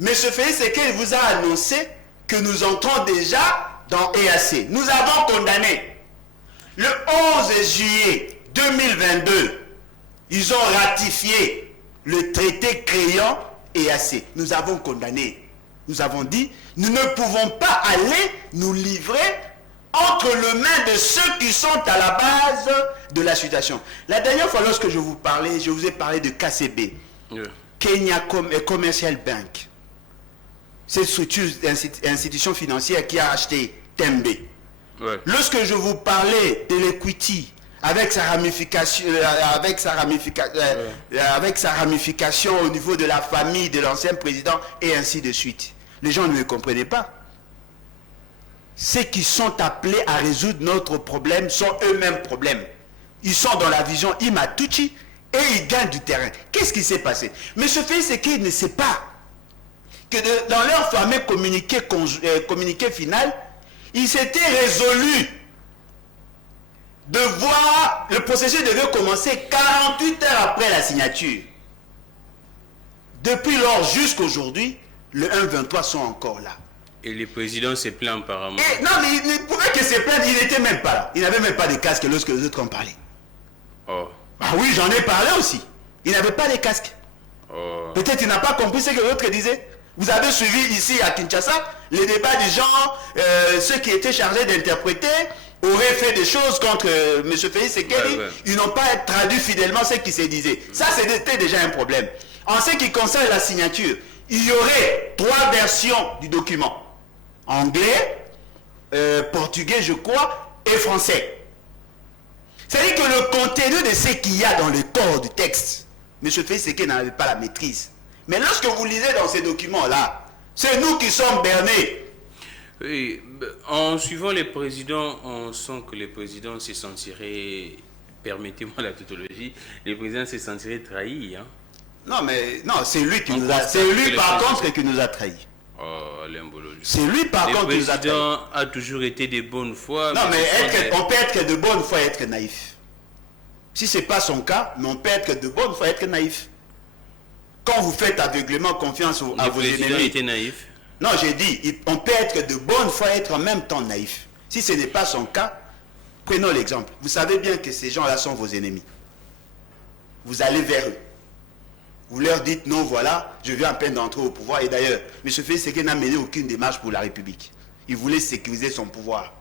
M. Félix Tshisekedi vous a annoncé que nous entrons déjà dans EAC. Nous avons condamné. Le 11 juillet 2022, ils ont ratifié le traité créant EAC. Nous avons condamné. Nous avons dit, nous ne pouvons pas aller nous livrer entre les mains de ceux qui sont à la base de la situation. La dernière fois, lorsque je vous ai parlé de KCB, Kenya Commercial Bank. Cette structure, institution financière qui a acheté Tembe. Ouais. Lorsque je vous parlais de l'equity, avec sa ramification, avec sa ramification au niveau de la famille de l'ancien président et ainsi de suite, les gens ne me comprenaient pas. Ceux qui sont appelés à résoudre notre problème sont eux-mêmes problèmes. Ils sont dans la vision Imatuchi et ils gagnent du terrain. Qu'est-ce qui s'est passé? M. Félix Tshisekedi ne sait pas que dans leur fameux communiqué final, ils s'étaient résolus de voir le processus devait commencer 48 heures après la signature. Depuis lors jusqu'aujourd'hui, le 1-23 sont encore là. Et le président s'est plaint apparemment. Et non, mais il ne pouvait que se plaindre, il n'était même pas là. Il n'avait même pas de casque lorsque les autres ont parlé. Oh. Ah oui, j'en ai parlé aussi. Il n'avait pas de casque. Oh. Peut-être il n'a pas compris ce que l'autre disait. Vous avez suivi ici à Kinshasa les débats des gens, ceux qui étaient chargés d'interpréter auraient fait des choses contre M. Félix Tshisekedi. Ouais. Ils n'ont pas traduit fidèlement ce qui se disait. Ça, c'était déjà un problème. En ce qui concerne la signature, il y aurait 3 versions du document. Anglais, portugais, je crois, et français. C'est-à-dire que le contenu de ce qu'il y a dans le corps du texte, M. Félix Tshisekedi n'avait pas la maîtrise. Mais lorsque vous lisez dans ces documents-là, c'est nous qui sommes bernés. Oui, en suivant les présidents, on sent que les présidents se sentiraient, permettez-moi la tautologie, les présidents se sentiraient trahis. Hein? Non, mais non, c'est lui qui nous a. C'est lui par contre qui nous a trahis. Oh, Alain Bolojua. C'est lui par contre qui nous a trahis. Le président a toujours été de bonne foi. Non, mais on peut être de bonne foi et être naïf. Si ce n'est pas son cas, mais on peut être de bonne foi et être naïf. Quand vous faites aveuglément confiance à vos ennemis. Le président était naïf. Non, j'ai dit, on peut être de bonne foi et être en même temps naïf. Si ce n'est pas son cas, prenons l'exemple. Vous savez bien que ces gens-là sont vos ennemis. Vous allez vers eux. Vous leur dites, non, voilà, je viens à peine d'entrer au pouvoir. Et d'ailleurs, M. Félix Tshisekedi n'a mené aucune démarche pour la République. Il voulait sécuriser son pouvoir.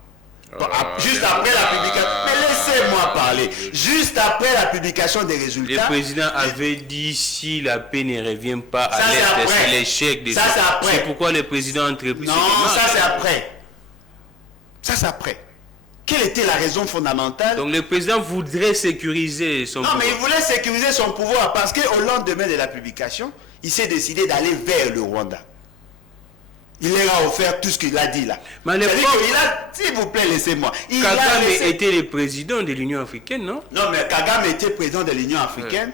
Juste après la publication, mais laissez-moi parler. Juste après la publication des résultats. Le président avait dit si la paix ne revient pas à l'Est, c'est l'échec des. Ça c'est après. C'est pourquoi le président a entrepris. Non, ça c'est après. Ça c'est après. Quelle était la raison fondamentale? Donc le président voudrait sécuriser son pouvoir. Non, mais il voulait sécuriser son pouvoir parce qu'au lendemain de la publication, il s'est décidé d'aller vers le Rwanda. Il leur a offert tout ce qu'il a dit là. Mais s'il vous plaît, laissez-moi. Kagame était le président de l'Union africaine, non? Non, mais Kagame était président de l'Union africaine.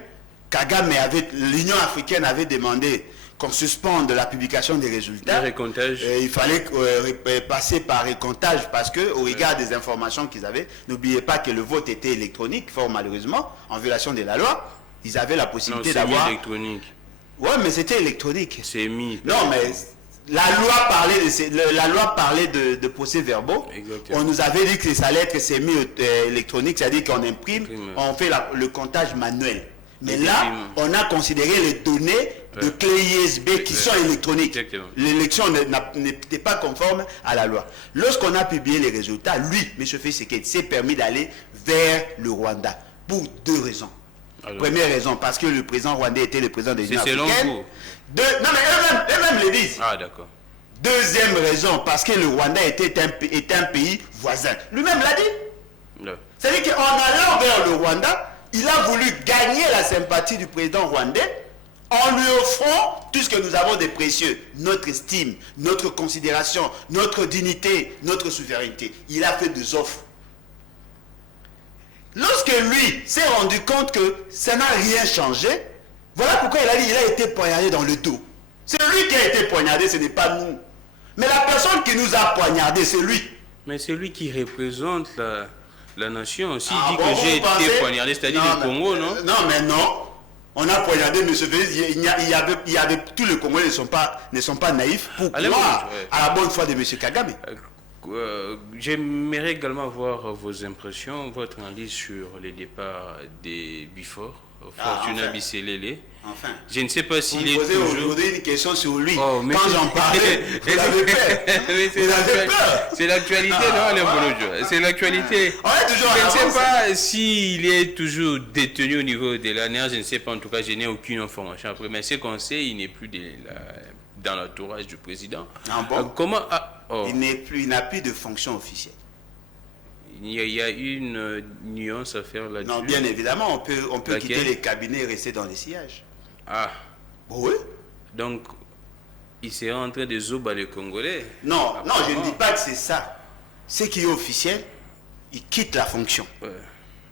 Ouais. L'Union africaine avait demandé qu'on suspende la publication des résultats. Le recomptage. Il fallait passer par recomptage parce que, au regard des informations qu'ils avaient, n'oubliez pas que le vote était électronique, fort malheureusement, en violation de la loi. Ils avaient la possibilité d'avoir. Électronique. Ouais, mais c'était électronique. C'est mis. Non, mais la loi parlait de procès-verbaux. On nous avait dit que ça allait être semi-électronique, c'est-à-dire qu'on imprime, on fait le comptage manuel. Mais là, on a considéré les données de clés USB qui sont électroniques. L'élection n'était pas conforme à la loi. Lorsqu'on a publié les résultats, lui, M. Félix Tshisekedi, s'est permis d'aller vers le Rwanda pour 2 raisons. Alors, première raison, parce que le président rwandais était le président de l'Union africaine. Non, mais eux-mêmes le disent. Ah, d'accord. Deuxième raison, parce que le Rwanda était un pays voisin. Lui-même l'a dit. C'est-à-dire qu'en allant vers le Rwanda, il a voulu gagner la sympathie du président rwandais en lui offrant tout ce que nous avons de précieux, notre estime, notre considération, notre dignité, notre souveraineté. Il a fait 2 offres. Lorsque lui s'est rendu compte que ça n'a rien changé, voilà pourquoi il a dit qu'il a été poignardé dans le dos. C'est lui qui a été poignardé, ce n'est pas nous. Mais la personne qui nous a poignardé, c'est lui. Mais c'est lui qui représente la nation. S'il dit que j'ai été poignardé, c'est-à-dire le Congo, non? Non, mais non. On a poignardé M. Félix. Il y avait tous les Congolais ne sont pas naïfs pour croire à la bonne foi de M. Kagame. J'aimerais également avoir vos impressions, votre analyse sur les départs des Bifor, Fortuna Bisselele. Enfin. Je ne sais pas s'il est toujours... Vous posez aujourd'hui une question sur lui. Quand j'en parlais, vous avez peur. C'est l'actualité, non, Alain Bolojua? C'est l'actualité. Je ne sais pas s'il est toujours détenu au niveau de l'ANR. Je ne sais pas, en tout cas, je n'ai aucune information après. Mais ce qu'on sait, il n'est plus dans l'entourage du président. Ah bon? Comment... Il n'a plus de fonction officielle. Il y a une nuance à faire là-dessus. Non, bien évidemment, on peut Laquelle? quitter les cabinets et rester dans les sillages. Ah, Oui. donc il serait en train de zoba les Congolais. Non, non, je ne Apparemment. dis pas que c'est ça. Ce qui est officiel, il quitte la fonction. Ouais.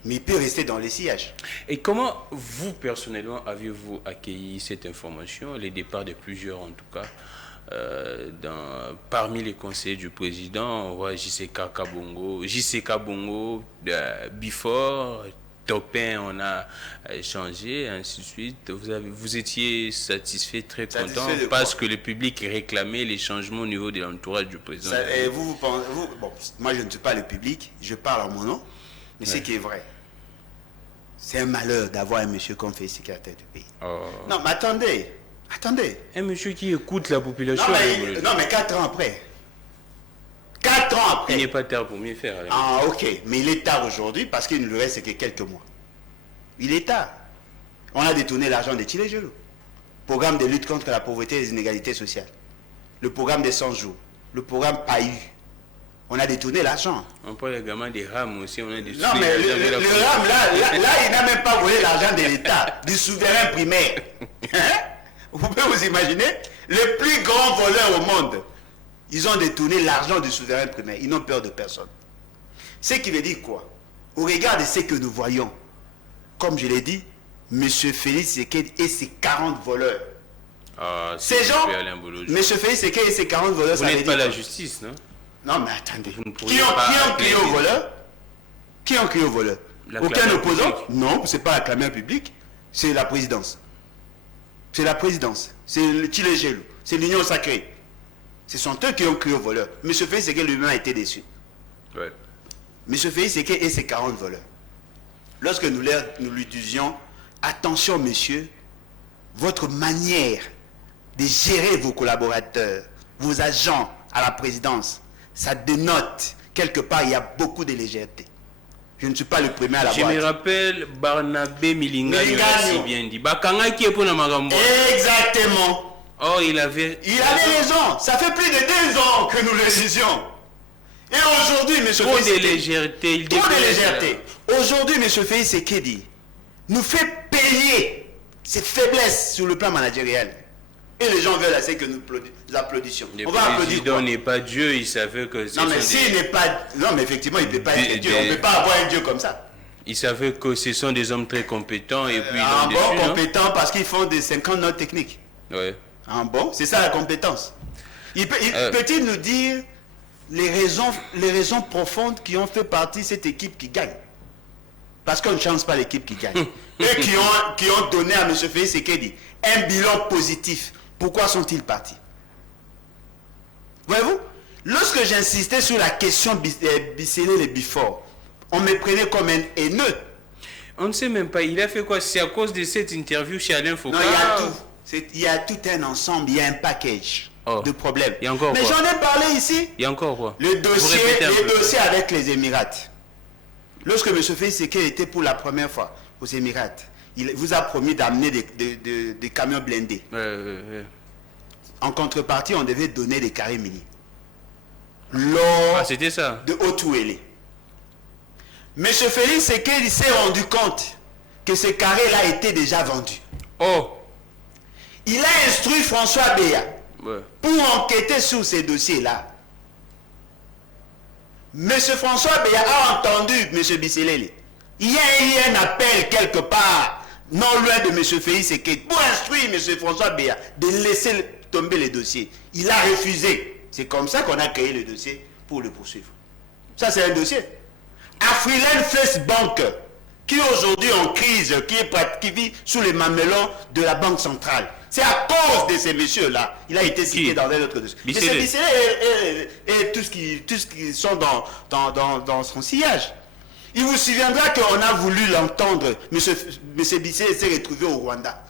Mais il peut rester dans les sillages. Et comment vous, personnellement, avez-vous accueilli cette information, les départs de plusieurs en tout cas, parmi les conseillers du président, on voit JCK Bongo, Before, Topin, on a échangé, ainsi de suite. Vous étiez satisfait, très Satisfait content, de quoi? parce que le public réclamait les changements au niveau de l'entourage du président. Et vous pensez, bon, moi je ne suis pas le public, je parle en mon nom, mais ce qui est vrai, c'est un malheur d'avoir un monsieur comme Félix Tshisekedi à la tête du pays. Oh. Non, mais attendez. Un monsieur qui écoute la population. Non, mais 4 ans après. 4 ans Il après. n'est pas tard pour mieux faire. Ah, ok. Mais il est tard aujourd'hui parce qu'il ne lui reste que quelques mois. Il est tard. On a détourné l'argent des Tchilé-Gelou. Programme de lutte contre la pauvreté et les inégalités sociales. Le programme des 100 jours. Le programme PAU. On a détourné l'argent. On parle également des rames aussi. On a des Non, mais le RAM, là, il n'a même pas volé l'argent de l'État, du souverain primaire. Hein? Vous pouvez vous imaginer? Les plus grands voleurs au monde, ils ont détourné l'argent du souverain primaire. Ils n'ont peur de personne. Ce qui veut dire quoi? Au regard de ce que nous voyons, comme je l'ai dit, M. Félix Tshisekedi et ses 40 voleurs. Ah, Ces gens, M. M. Félix Tshisekedi et ses 40 voleurs, Vous ça veut n'êtes dire pas la quoi? justice, non? Non, mais attendez. Vous ne Qui pourriez ont pas crié au voleur? Qui ont crié au voleur? La Aucun clameur opposant? publique. Non, ce n'est pas la clameur publique, c'est la présidence. C'est la présidence. C'est le Tchilé-Gelou. C'est l'union sacrée. Ce sont eux qui ont crié au voleur. M. Félix Tshisekedi lui-même a été déçu. Ouais. M. Félix Tshisekedi et ses 40 voleurs. Lorsque nous lui disions, attention monsieur, votre manière de gérer vos collaborateurs, vos agents à la présidence, ça dénote quelque part, il y a beaucoup de légèreté. Je ne suis pas le premier à Je l'avoir me dit. rappelle Barnabé Milinga, il Milinga, a si non. bien dit. Bakanga qui est pour la Magambo. Exactement. Oh, il avait raison. Ça fait plus de 2 ans que nous le disions. Et aujourd'hui, M. trop de légèreté. Il Trop de déplaise, légèreté. Aujourd'hui, M. Félix Tshisekedi nous fait payer ses faiblesses sur le plan managérial. Et les gens veulent assez que nous applaudissions. Le On va applaudir président quoi? n'est pas Dieu, il savait que ce Non, mais sont s'il des... n'est pas... Non, mais effectivement, il ne peut pas être Dieu. On ne peut pas avoir un Dieu comme ça. Il savait que ce sont des hommes très compétents et puis Un ils bon l'ont déçu, non? compétent parce qu'ils font des 50 notes techniques. Ouais. Un bon, c'est ça la compétence. Peut-il nous dire les raisons profondes qui ont fait partie de cette équipe qui gagne? Parce qu'on ne change pas l'équipe qui gagne. Eux qui ont donné à M. Félix Tshisekedi un bilan positif. Pourquoi sont-ils partis? Voyez-vous, lorsque j'insistais sur la question Bisséné et Before, on me prenait comme un haineux. On ne sait même pas, il a fait quoi? C'est à cause de cette interview chez Alain Foucault. Non, il y a tout. Il y a tout un ensemble, il y a un package de problèmes. Il y a encore Mais quoi? j'en ai parlé ici. Il y a encore quoi? Le Vous répétez un peu. dossier avec les Émirats. Lorsque M. Félix Tshisekedi était pour la première fois aux Émirats, il vous a promis d'amener des camions blindés. Ouais. En contrepartie, on devait donner des carrés miniers. Lors Ah, c'était ça? de Haut-Ouélé. M. Félix Tshisekedi s'est rendu compte que ces carrés-là étaient déjà vendus. Oh! Il a instruit François Béa Ouais. pour enquêter sur ces dossiers-là. M. François Béa a entendu M. Bisselele. Il y a eu un appel quelque part, non loin de M. Félix Tshisekedi, pour instruire M. François Béa de laisser tomber les dossiers. Il a refusé. C'est comme ça qu'on a créé le dossier pour le poursuivre. Ça, c'est un dossier. Afriland First Bank, qui aujourd'hui en crise, qui vit sous les mamelons de la Banque centrale. C'est à cause de ces messieurs-là. Il a été cité dans un autre dossier. Mais c'est Bisselé et tout ce qui sont dans son sillage. Il vous souviendra qu'on a voulu l'entendre. M. Bisselé s'est retrouvé au Rwanda.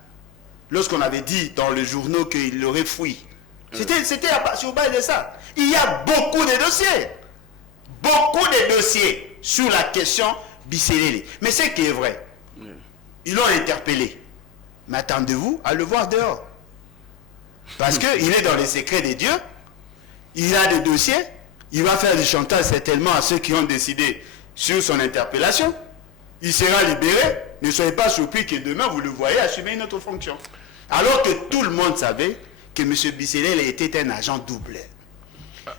Lorsqu'on avait dit dans le journal qu'il aurait fui. C'était sur base de ça. Il y a beaucoup de dossiers. Beaucoup de dossiers sur la question Bisselé. Mais ce qui est vrai, ils l'ont interpellé. Mais attendez-vous à le voir dehors. Parce qu'il est dans les secrets des dieux. Il a des dossiers. Il va faire du chantage certainement à ceux qui ont décidé sur son interpellation. Il sera libéré. Ne soyez pas surpris que demain, vous le voyez assumer une autre fonction. Alors que tout le monde savait que M. Bisselel était un agent double.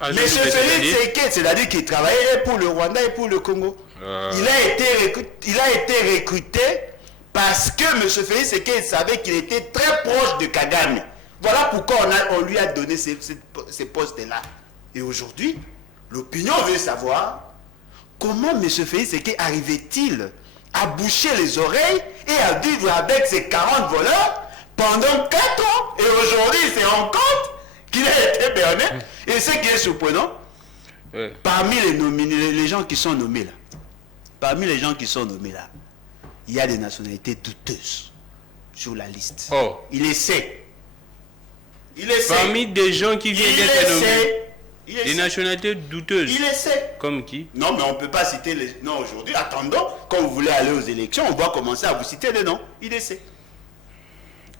M. Félix Tshisekedi, c'est-à-dire qu'il travaillait pour le Rwanda et pour le Congo. Il a été recruté parce que M. Félix Tshisekedi savait qu'il était très proche de Kagame. Voilà pourquoi on lui a donné ces postes-là. Et aujourd'hui, l'opinion veut savoir comment M. Félix Tshisekedi arrivait-il à boucher les oreilles et à vivre avec ces 40 voleurs pendant 4 ans. Et aujourd'hui, il se rend compte qu'il a été berné. Et ce qui est surprenant, parmi les gens qui sont nommés là, il y a des nationalités douteuses sur la liste. Oh. Il essaie. Parmi des gens qui viennent d'être nommés. Des nationalités douteuses. Il essaie. Comme qui? Non, mais on ne peut pas citer les noms aujourd'hui. Attendons, quand vous voulez aller aux élections, on va commencer à vous citer des noms. Il essaie.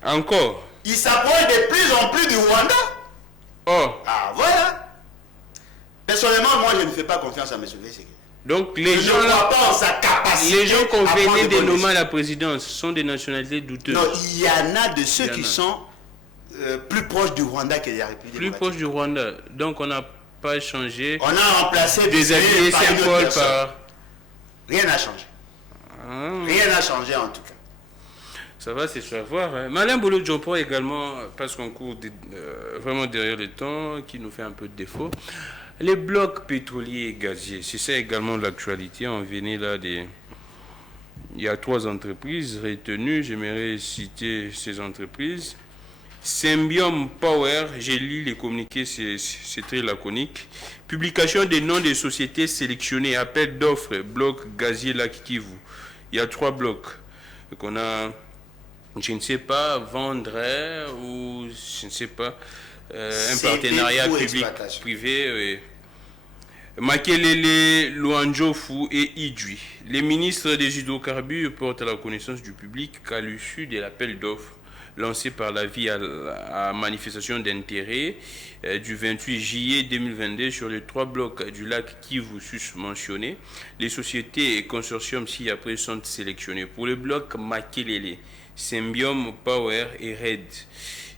Encore? Il s'approche de plus en plus du Rwanda. Oh. Ah, voilà. Personnellement, moi, je ne fais pas confiance à M. Tshisekedi. Donc, les gens ne crois pas en sa capacité. Les gens qu'on à prendre venait des de bonnes nommer décisions. à la présidence sont des nationalités douteuses. Non, il y en a de ceux qui sont plus proches du Rwanda que de la République. Plus proches du Rwanda. Donc, on n'a pas changé. On a remplacé Déshabillé par une autre Saint-Paul personne. par. Rien n'a changé. Rien n'a changé en tout cas. Ça va, c'est savoir. Hein. Alain Bolo-Djompo également passe son cours vraiment derrière le temps, qui nous fait un peu de défaut. Les blocs pétroliers et gaziers, c'est ça également l'actualité. On venait là des... Il y a 3 entreprises retenues, j'aimerais citer ces entreprises. Symbiom Power, j'ai lu les communiqués, c'est très laconique. Publication des noms des sociétés sélectionnées, appel d'offres, bloc gazier Lac Kivu. Il y a 3 blocs. Donc on a, je ne sais pas, Vendré ou je ne sais pas, un partenariat public-privé. Makelele, Luanjofu et Idjui. Les ministres des hydrocarbures portent à la connaissance du public qu'à l'issue de l'appel d'offres lancé par la vie à manifestation d'intérêt du 28 juillet 2022 sur les 3 blocs du lac Kivu sus-mentionnés, les sociétés et consortiums ci-après sont sélectionnés. Pour le bloc Makelele, Symbiom Power et Red.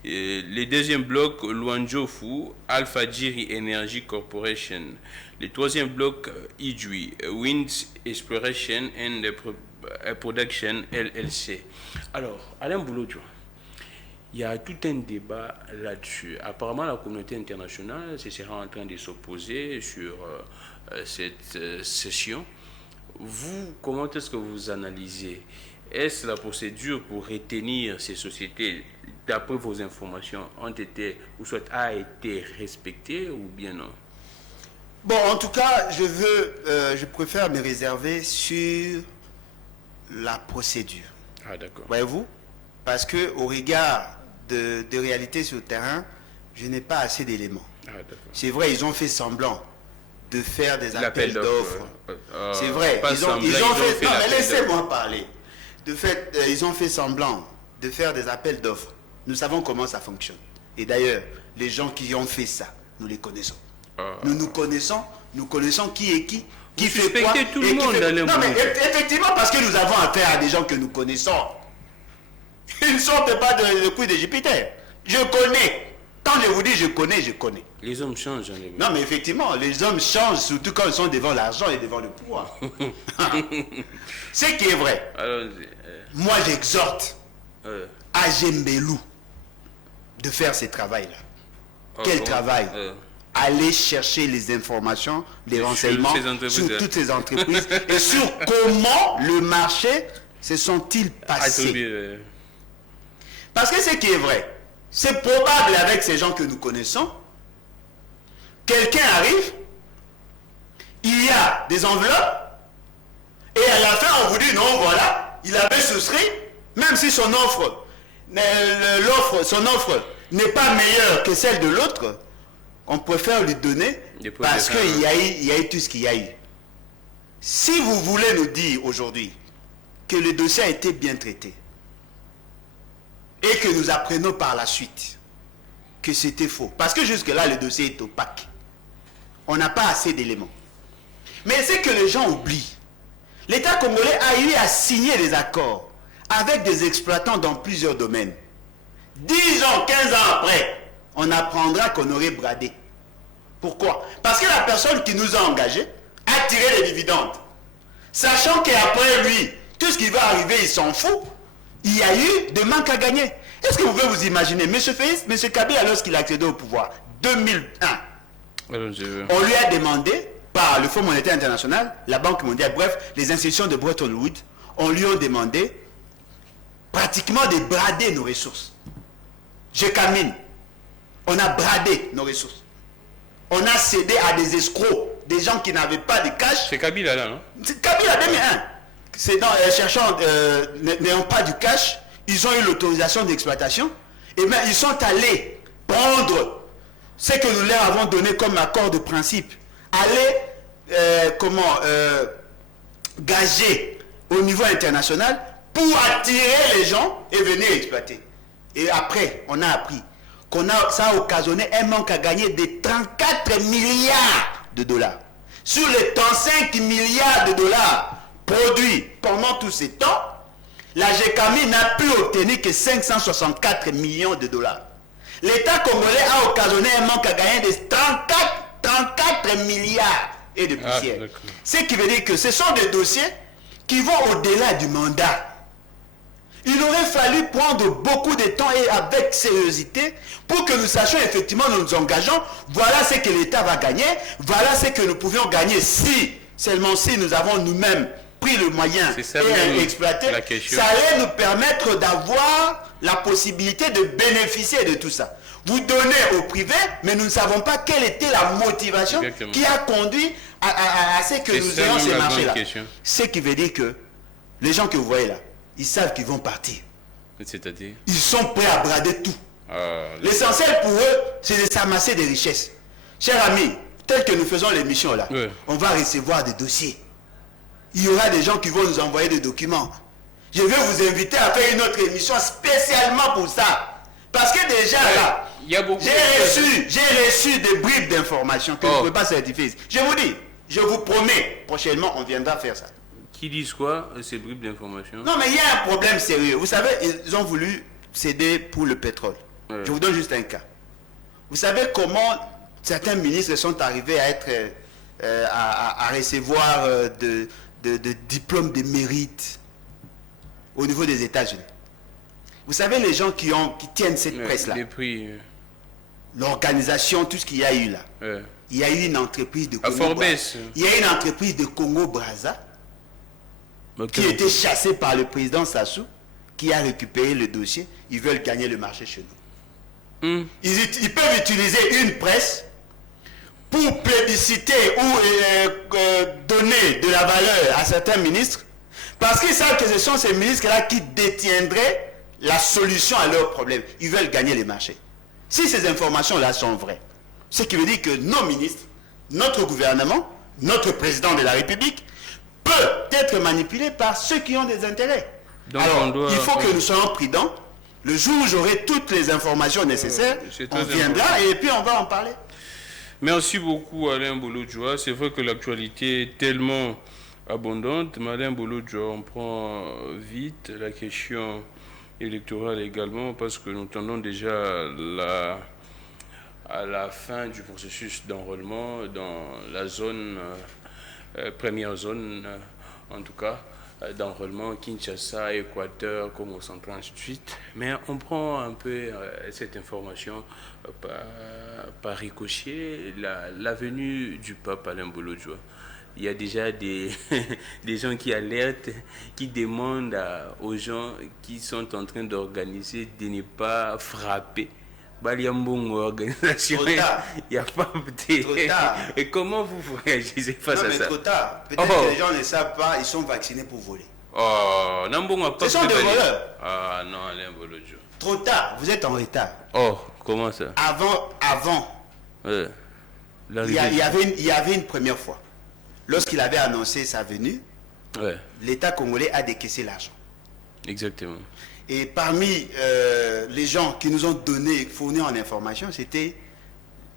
Les deuxièmes blocs, Luanjofu, Alpha Jiri Energy Corporation. Le 3e bloc, Idjui, Wind Exploration and Production LLC. Alors, Alain Bolo-Djompo, il y a tout un débat là-dessus. Apparemment, la communauté internationale se sera en train de s'opposer sur cette session. Vous, comment est-ce que vous analysez? Est-ce la procédure pour retenir ces sociétés, d'après vos informations, ont été, ou soit a été respectée ou bien non? Bon, en tout cas, je préfère me réserver sur la procédure. Ah, d'accord. Voyez-vous? Parce que au regard de réalité sur le terrain, je n'ai pas assez d'éléments. Ah, d'accord. C'est vrai, ils ont fait semblant de faire des appels d'offres. C'est vrai, Pas ils ont fait... Non, mais laissez-moi parler. De fait, ils ont fait semblant de faire des appels d'offres. Nous savons comment ça fonctionne. Et d'ailleurs, les gens qui ont fait ça, nous les connaissons. Nous connaissons qui est qui fait quoi. Tout le monde fait... Non, mais effectivement, parce que nous avons affaire à des gens que nous connaissons. Ils ne sortent pas de couilles de Jupiter. Je connais. Quand je vous dis je connais, je connais. Les hommes changent. Non, mais effectivement, les hommes changent, surtout quand ils sont devant l'argent et devant le pouvoir. Ce qui est vrai. Alors, moi, j'exhorte à Gembelou de faire ce travail-là. Quel travail? Aller chercher les informations, les renseignements sur toutes ces entreprises et sur comment le marché se sont-ils passés. Parce que ce qui est vrai, c'est probable avec ces gens que nous connaissons, quelqu'un arrive, il y a des enveloppes, et à la fin on vous dit non, voilà, il avait souscrit, même si son offre n'est pas meilleure que celle de l'autre, on préfère lui donner parce qu'il y a eu tout ce qu'il y a eu. Si vous voulez nous dire aujourd'hui que le dossier a été bien traité et que nous apprenons par la suite que c'était faux, parce que jusque-là le dossier est opaque, on n'a pas assez d'éléments. Mais c'est que les gens oublient L'État congolais a eu à signer des accords avec des exploitants dans plusieurs domaines. 10 ans, 15 ans après, on apprendra qu'on aurait bradé. Pourquoi? Parce que la personne qui nous a engagés a tiré les dividendes. Sachant qu'après lui, tout ce qui va arriver, il s'en fout. Il y a eu de manque à gagner. Est-ce que vous pouvez vous imaginer, M. Félix, M. Kabila, lorsqu'il a accédé au pouvoir, 2001, on lui a demandé, par le Fonds monétaire international, la Banque mondiale, bref, les institutions de Bretton Woods, on lui a demandé pratiquement de brader nos ressources. Je camine. On a bradé nos ressources. On a cédé à des escrocs, des gens qui n'avaient pas de cash. C'est Kabila là, non? C'est Kabila 2001. C'est dans cherchant, n'ayant pas du cash, ils ont eu l'autorisation d'exploitation. Et bien ils sont allés prendre ce que nous leur avons donné comme accord de principe. Aller, gager au niveau international pour attirer les gens et venir exploiter. Et après, on a appris ça a occasionné un manque à gagner de 34 milliards de dollars. Sur les 35 milliards de dollars produits pendant tous ces temps, la GECAMI n'a pu obtenir que 564 millions de dollars. L'État congolais a occasionné un manque à gagner de 34 milliards et de poussière. Ce qui veut dire que ce sont des dossiers qui vont au-delà du mandat. Il aurait fallu prendre beaucoup de temps et avec sérieuxité pour que nous sachions effectivement, nous nous engageons, voilà ce que l'État va gagner, voilà ce que nous pouvions gagner si, seulement si nous avons nous-mêmes pris le moyen et exploité, ça allait nous permettre d'avoir la possibilité de bénéficier de tout ça. Vous donnez au privé, mais nous ne savons pas quelle était la motivation qui a conduit à ce que nous ayons ces marchés-là. Ce qui veut dire que les gens que vous voyez là, ils savent qu'ils vont partir. C'est-à-dire? Ils sont prêts à brader tout. L'essentiel pour eux, c'est de s'amasser des richesses. Chers amis, tel que nous faisons l'émission là, on va recevoir des dossiers. Il y aura des gens qui vont nous envoyer des documents. Je vais vous inviter à faire une autre émission spécialement pour ça. Parce que déjà là, j'ai reçu des bribes d'informations que je ne peux pas certifier. Je vous dis, je vous promets, prochainement, on viendra faire ça. Qui disent quoi, ces bribes d'informations? Non, mais il y a un problème sérieux. Vous savez, ils ont voulu céder pour le pétrole. Je vous donne juste un cas. Vous savez comment certains ministres sont arrivés à être à recevoir de diplômes de mérite au niveau des États-Unis. Vous savez, les gens qui tiennent cette presse-là, l'organisation, tout ce qu'il y a eu là, il y a eu une entreprise de Congo-Brazza qui était chassée par le président Sassou, qui a récupéré le dossier. Ils veulent gagner le marché chez nous. Ils peuvent utiliser une presse pour plébisciter ou donner de la valeur à certains ministres, parce qu'ils savent que ce sont ces ministres-là qui détiendraient la solution à leurs problèmes. Ils veulent gagner les marchés. Si ces informations-là sont vraies, ce qui veut dire que nos ministres, notre gouvernement, notre président de la République, peut être manipulé par ceux qui ont des intérêts. Donc alors, il faut que nous soyons prudents. Le jour où j'aurai toutes les informations nécessaires, on viendra et puis on va en parler. Merci beaucoup Alain Bolodjoa. C'est vrai que l'actualité est tellement abondante. Mais Alain Bolodjoa, on prend vite la question électorale également, parce que nous tendons déjà à la fin du processus d'enrôlement dans la zone, première zone en tout cas, d'enrôlement, Kinshasa, Équateur, Congo central, ainsi de suite. Mais on prend un peu cette information par ricochet, la venue du pape Alain Bolodjoa. Il y a déjà des gens qui alertent, qui demandent aux gens qui sont en train d'organiser de ne pas frapper. Il y a une organisation. Il n'y a pas de... Et comment vous réagissez face à ça? Trop tard. Peut-être que les gens ne savent pas, ils sont vaccinés pour voler. Ce sont des voleurs. Ah non, Alain Bolodjoa. Trop tard, vous êtes en retard. Comment ça? Avant. Il y avait une première fois. Lorsqu'il avait annoncé sa venue, l'État congolais a décaissé l'argent. Exactement. Et parmi les gens qui nous ont fourni en information, c'était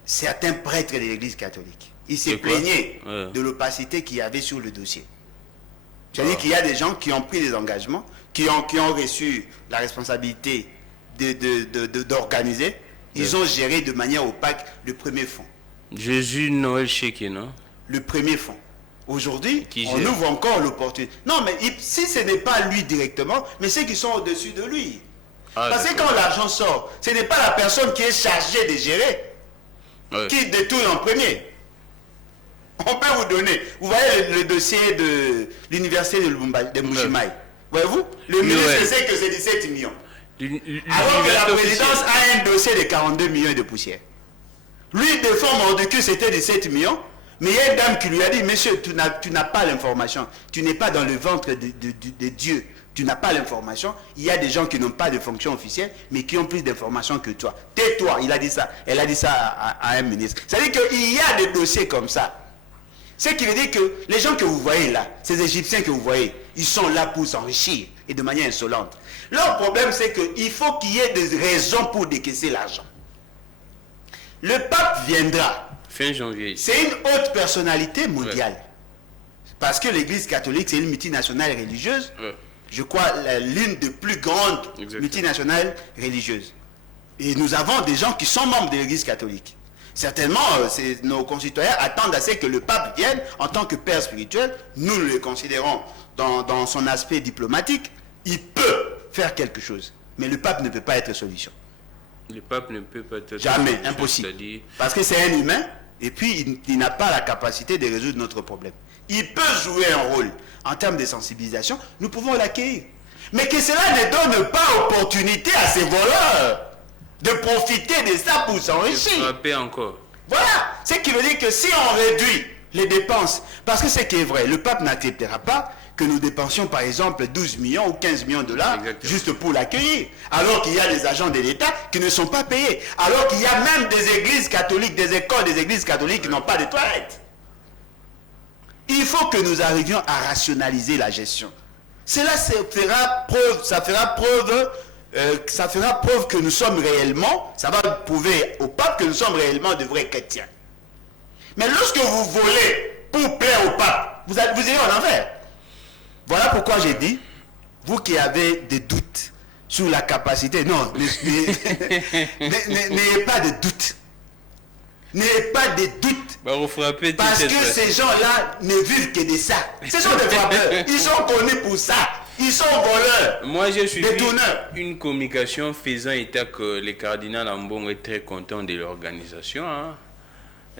certains prêtres de l'Église catholique. Ils se plaignaient de l'opacité qu'il y avait sur le dossier. C'est-à-dire qu'il y a des gens qui ont pris des engagements, qui ont reçu la responsabilité d'organiser. Ils ont géré de manière opaque le premier fonds. Jésus Noël Cheke, non? Le premier fonds. Aujourd'hui, on gère? ouvre encore l'opportunité. Non, mais si ce n'est pas lui directement, mais ceux qui sont au-dessus de lui. Parce que quand l'argent sort, ce n'est pas la personne qui est chargée de gérer qui détourne en premier. On peut vous donner. Vous voyez le dossier de l'université de Mbujimayi. Voyez-vous? Le ministre sait que c'est 17 millions. Alors que la présidence a un dossier de 42 millions de poussière. Lui défend mordicus que c'était 17 millions. Mais il y a une dame qui lui a dit, monsieur, tu n'as pas l'information. Tu n'es pas dans le ventre de Dieu. Tu n'as pas l'information. Il y a des gens qui n'ont pas de fonction officielle, mais qui ont plus d'informations que toi. Tais-toi, il a dit ça. Elle a dit ça à un ministre. C'est-à-dire qu'il y a des dossiers comme ça. Ce qui veut dire que les gens que vous voyez là, ces Égyptiens que vous voyez, ils sont là pour s'enrichir et de manière insolente. Leur problème, c'est qu'il faut qu'il y ait des raisons pour décaisser l'argent. Le pape viendra. Fin janvier. C'est une haute personnalité mondiale. Parce que l'Église catholique, c'est une multinationale religieuse. Je crois l'une des plus grandes multinationales religieuses. Et nous avons des gens qui sont membres de l'Église catholique. Certainement, nos concitoyens attendent à ce que le pape vienne en tant que père spirituel. Nous le considérons dans son aspect diplomatique. Il peut faire quelque chose. Mais le pape ne peut pas être solution. Le pape ne peut pas être jamais, impossible. Parce que c'est un humain. Et puis, il n'a pas la capacité de résoudre notre problème. Il peut jouer un rôle en termes de sensibilisation. Nous pouvons l'accueillir. Mais que cela ne donne pas opportunité à ces voleurs de profiter de ça pour s'enrichir. Frapper encore. Voilà. Ce qui veut dire que si on réduit les dépenses, parce que ce qui est vrai, le pape n'acceptera pas que nous dépensions par exemple 12 millions ou 15 millions de dollars juste pour l'accueillir, alors qu'il y a des agents de l'État qui ne sont pas payés, alors qu'il y a même des églises catholiques, des écoles des églises catholiques qui n'ont pas de toilettes. Il faut que nous arrivions à rationaliser la gestion. Cela fera preuve que nous sommes réellement, ça va prouver au pape que nous sommes réellement de vrais chrétiens. Mais lorsque vous volez pour plaire au pape, vous irez en enfer. Voilà pourquoi j'ai dit, vous qui avez des doutes sur la capacité, non, n'ayez pas de doute. N'ayez pas de doute. Parce que ces gens-là ne vivent que de ça. Ce sont des frappeurs. Ils sont connus pour ça. Ils sont voleurs. Moi, j'ai suivi une communication faisant état que le cardinal Ambongo est très content de l'organisation,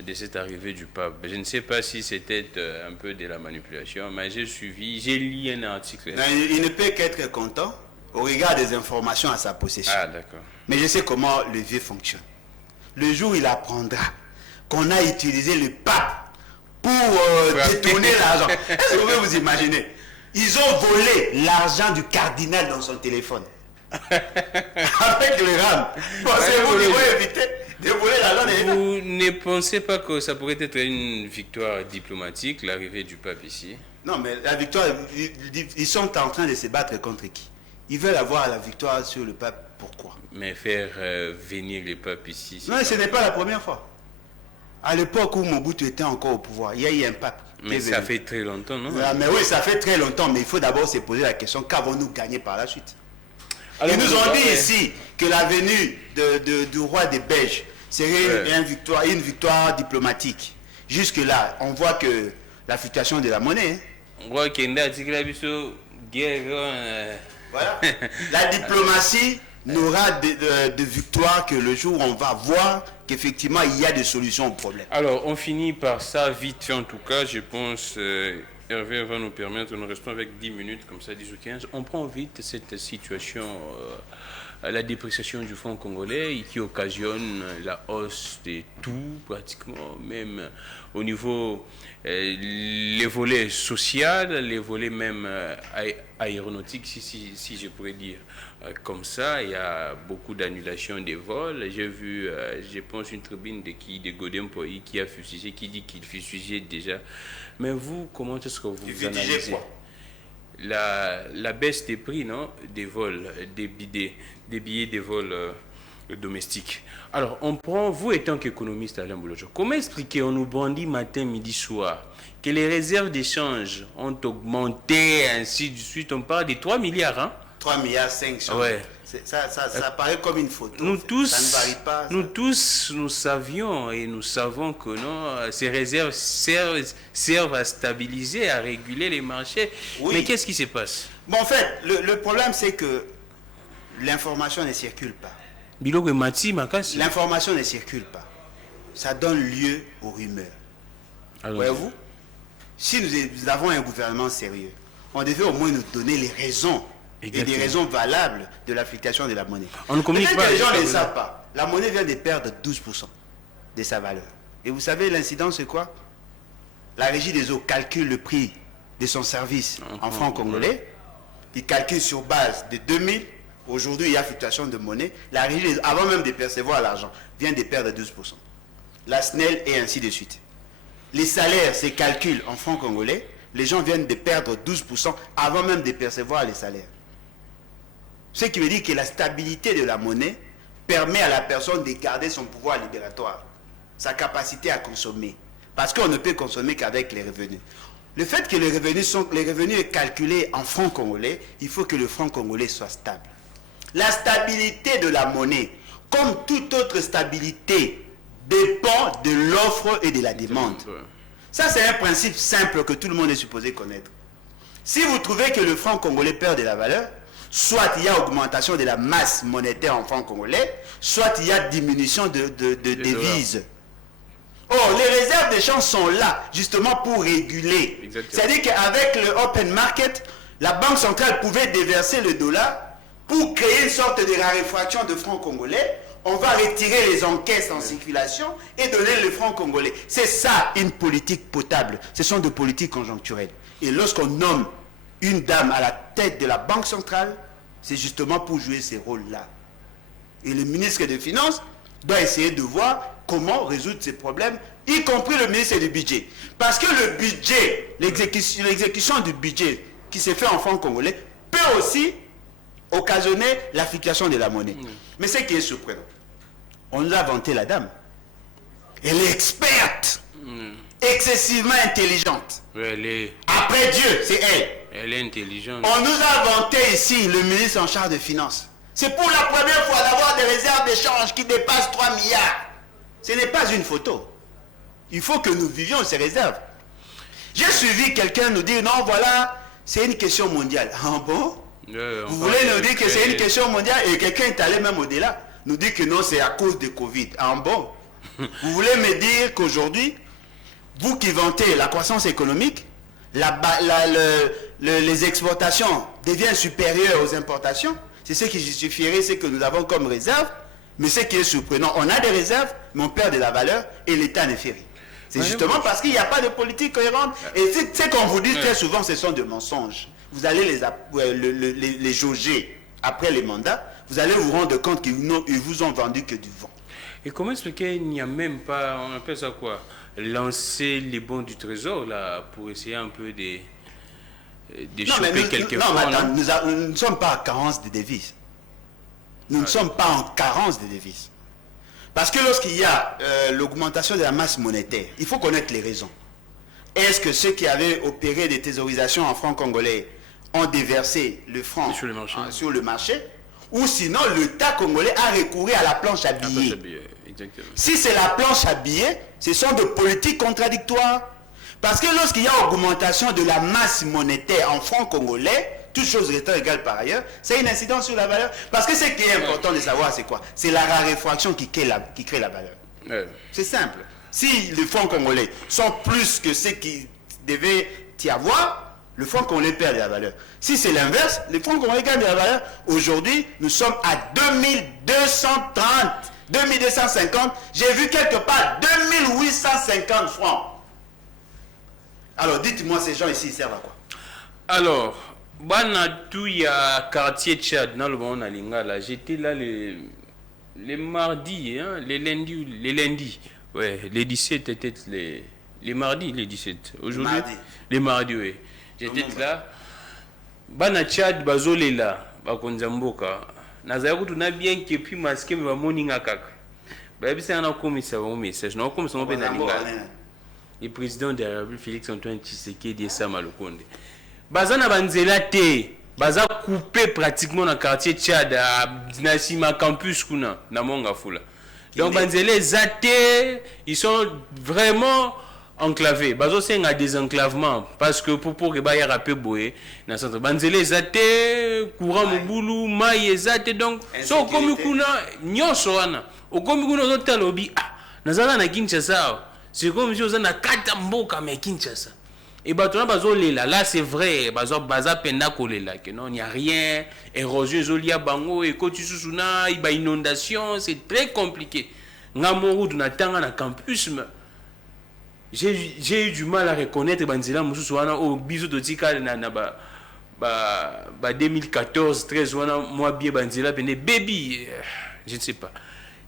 de cette arrivée du pape. Je ne sais pas si c'était un peu de la manipulation, mais j'ai lu un article. Non, il ne peut qu'être content au regard des informations à sa possession. Ah, d'accord. Mais je sais comment le vieux fonctionne. Le jour où il apprendra qu'on a utilisé le pape pour détourner l'argent. Est-ce que vous pouvez vous imaginer? Ils ont volé l'argent du cardinal dans son téléphone. Avec le RAM. Pensez-vous qu'ils vont éviter de voler l'argent des États? Vous ne pensez pas que ça pourrait être une victoire diplomatique, l'arrivée du pape ici? Non, mais la victoire, ils sont en train de se battre contre qui? Ils veulent avoir la victoire sur le pape. Pourquoi? Mais faire venir le pape ici... Non, ce n'est pas la première fois. À l'époque où Mobutu était encore au pouvoir, il y a eu un pape. Mais ça fait très longtemps, non? Mais oui, ça fait très longtemps, mais il faut d'abord se poser la question, qu'avons-nous gagné par la suite? Ils nous ont dit ici que la venue du roi des Belges serait une victoire diplomatique. Jusque-là, on voit que la fluctuation de la monnaie... Voilà. La diplomatie n'aura de victoire que le jour où on va voir qu'effectivement il y a des solutions au problème. Alors, on finit par ça vite fait en tout cas. Je pense Hervé va nous permettre, nous restons avec 10 minutes, comme ça 10 ou 15. On prend vite cette situation, la dépréciation du franc congolais qui occasionne la hausse de tout pratiquement, même au niveau les volets sociaux, les volets même aéronautiques, si je pourrais dire comme ça. Il y a beaucoup d'annulations des vols. J'ai vu, je pense, une tribune de Godin Poyi qui a fusillé, qui dit qu'il fusillait déjà. Mais vous, comment est-ce que vous analysez la baisse des prix, non, des vols, des billets de vol domestique. Alors, on prend, vous étant qu'économiste, Alain Bouloudjoa, comment expliquer, on nous brandit matin, midi, soir, que les réserves d'échange ont augmenté, ainsi de suite, on parle des 3 milliards, hein? 3 milliards 500. Ouais. Ça paraît comme une photo. Nous tous, ça ne varie pas. nous tous, nous savions et nous savons que non, ces réserves servent à stabiliser, à réguler les marchés. Oui. Mais qu'est-ce qui se passe? Bon, en fait, le problème, c'est que l'information ne circule pas. Biloko Mati, Makasi. L'information ne circule pas. Ça donne lieu aux rumeurs. Voyez-vous, si nous avons un gouvernement sérieux, on devait au moins nous donner les raisons. Exactement. Et des raisons valables de l'affectation de la monnaie. On ne communique pas. Que les gens ne savent pas. La monnaie vient de perdre 12% de sa valeur. Et vous savez, l'incident, c'est quoi? La régie des eaux calcule le prix de son service en francs congolais. Il calcule sur base de 2000. Aujourd'hui, il y a fluctuation de monnaie. La régie, avant même de percevoir l'argent, vient de perdre 12%. La SNEL et ainsi de suite. Les salaires se calculent en francs congolais. Les gens viennent de perdre 12% avant même de percevoir les salaires. Ce qui veut dire que la stabilité de la monnaie permet à la personne de garder son pouvoir libératoire, sa capacité à consommer. Parce qu'on ne peut consommer qu'avec les revenus. Le fait que les revenus sont calculés en francs congolais, il faut que le franc congolais soit stable. La stabilité de la monnaie, comme toute autre stabilité, dépend de l'offre et de la demande. Ça, c'est un principe simple que tout le monde est supposé connaître. Si vous trouvez que le franc congolais perd de la valeur, soit il y a augmentation de la masse monétaire en francs congolais, soit il y a diminution de devises. Or, les réserves d'échange sont là, justement pour réguler. C'est-à-dire qu'avec le open market, la Banque centrale pouvait déverser le dollar pour créer une sorte de raréfaction de francs congolais. On va retirer les encaisses en circulation et donner le franc congolais. C'est ça, une politique potable. Ce sont des politiques conjoncturelles. Et lorsqu'on nomme une dame à la tête de la Banque centrale, c'est justement pour jouer ces rôles-là. Et le ministre des Finances doit essayer de voir comment résoudre ces problèmes, y compris le ministre du Budget. Parce que le budget, l'exécution du budget qui se fait en francs congolais peut aussi occasionner la fluctuation de la monnaie. Mais ce qui est surprenant, on nous a vanté la dame. Elle est experte, excessivement intelligente. Après Dieu, c'est elle. Elle est intelligente. On nous a vanté ici le ministre en charge des Finances. C'est pour la première fois d'avoir des réserves d'échange qui dépassent 3 milliards. Ce n'est pas une photo. Il faut que nous vivions ces réserves. J'ai suivi quelqu'un nous dire, non, voilà, c'est une question mondiale. Ah bon? Vous voulez nous dire que c'est une question mondiale et quelqu'un est allé même au-delà, nous dit que non, c'est à cause de Covid. Ah bon? Vous voulez me dire qu'aujourd'hui, vous qui vantez la croissance économique, les exportations deviennent supérieures aux importations, c'est ce qui justifierait ce que nous avons comme réserve. Mais ce qui est surprenant, on a des réserves, mais on perd de la valeur et l'État ne fait rien. C'est justement parce qu'il n'y a pas de politique cohérente. Et ce qu'on vous dit très souvent, ce sont des mensonges. Vous allez les jauger après les mandats, vous allez vous rendre compte qu'ils vous ont vendu que du vent. Et comment expliquer qu'il n'y a même pas, on appelle ça quoi, lancer les bons du trésor là, pour essayer un peu de choper quelques non, fonds, madame, nous ne sommes pas en carence de devises. Nous ne sommes pas en carence de devises. Parce que lorsqu'il y a l'augmentation de la masse monétaire, il faut connaître les raisons. Est-ce que ceux qui avaient opéré des thésaurisations en francs congolais ont déversé le franc sur le marché, ou sinon l'État congolais a recouru à la planche à billets? Si c'est la planche à billets, ce sont des politiques contradictoires. Parce que lorsqu'il y a augmentation de la masse monétaire en francs congolais, toutes choses restant égales par ailleurs, c'est une incidence sur la valeur. Parce que ce qui est important de savoir, c'est quoi? C'est la raréfaction qui crée la valeur. C'est simple. Si les francs congolais sont plus que ce qui devait y avoir, le franc congolais perd de la valeur. Si c'est l'inverse, les francs congolais gagnent de la valeur. Aujourd'hui, nous sommes à 2230, 2250. J'ai vu quelque part 2850 francs. Alors, dites-moi, ces gens ici, ils servent à quoi? Alors, Banatou, il y a quartier Tchad, dans le monde à Lingala. J'étais là les mardis, hein, les lundis. Ouais, les 17 étaient les mardis, les 17. Aujourd'hui, les mardis, oui. J'étais là. Bana Tchad, Bazolela, Bakonzamboka. nazali kutuna bien que puis masque me bamoninga kaka bayebisa na komisa ba message na komisa mo pe na lingala le président de la République Félix Antoine Tshisekedi et Sama Lukonde baza na banzela te baza coupé pratiquement dans quartier Tchad na sima campus kuna na Mongafula donc banzela ezate ils sont vraiment enclavé bazo senga désenclavement parce que pour que ba ya rapé boye na centre banzele ezate courant mobulu mai ezate donc so komi kuna nyoso wana okomi kuna zo lobi nazala na Kinshasa c'est comme si ozana kata mboka mais Kinshasa et batona bazo lela là c'est vrai baza penda kolela que non il y a rien érosion zolia bango et ko tususuna iba inondation c'est très compliqué ngamoru tunatanga na campus j'ai eu du mal à reconnaître banzela mususu wana au biso totika na 2014 13 wana moi bien banzela pene baby je ne sais pas.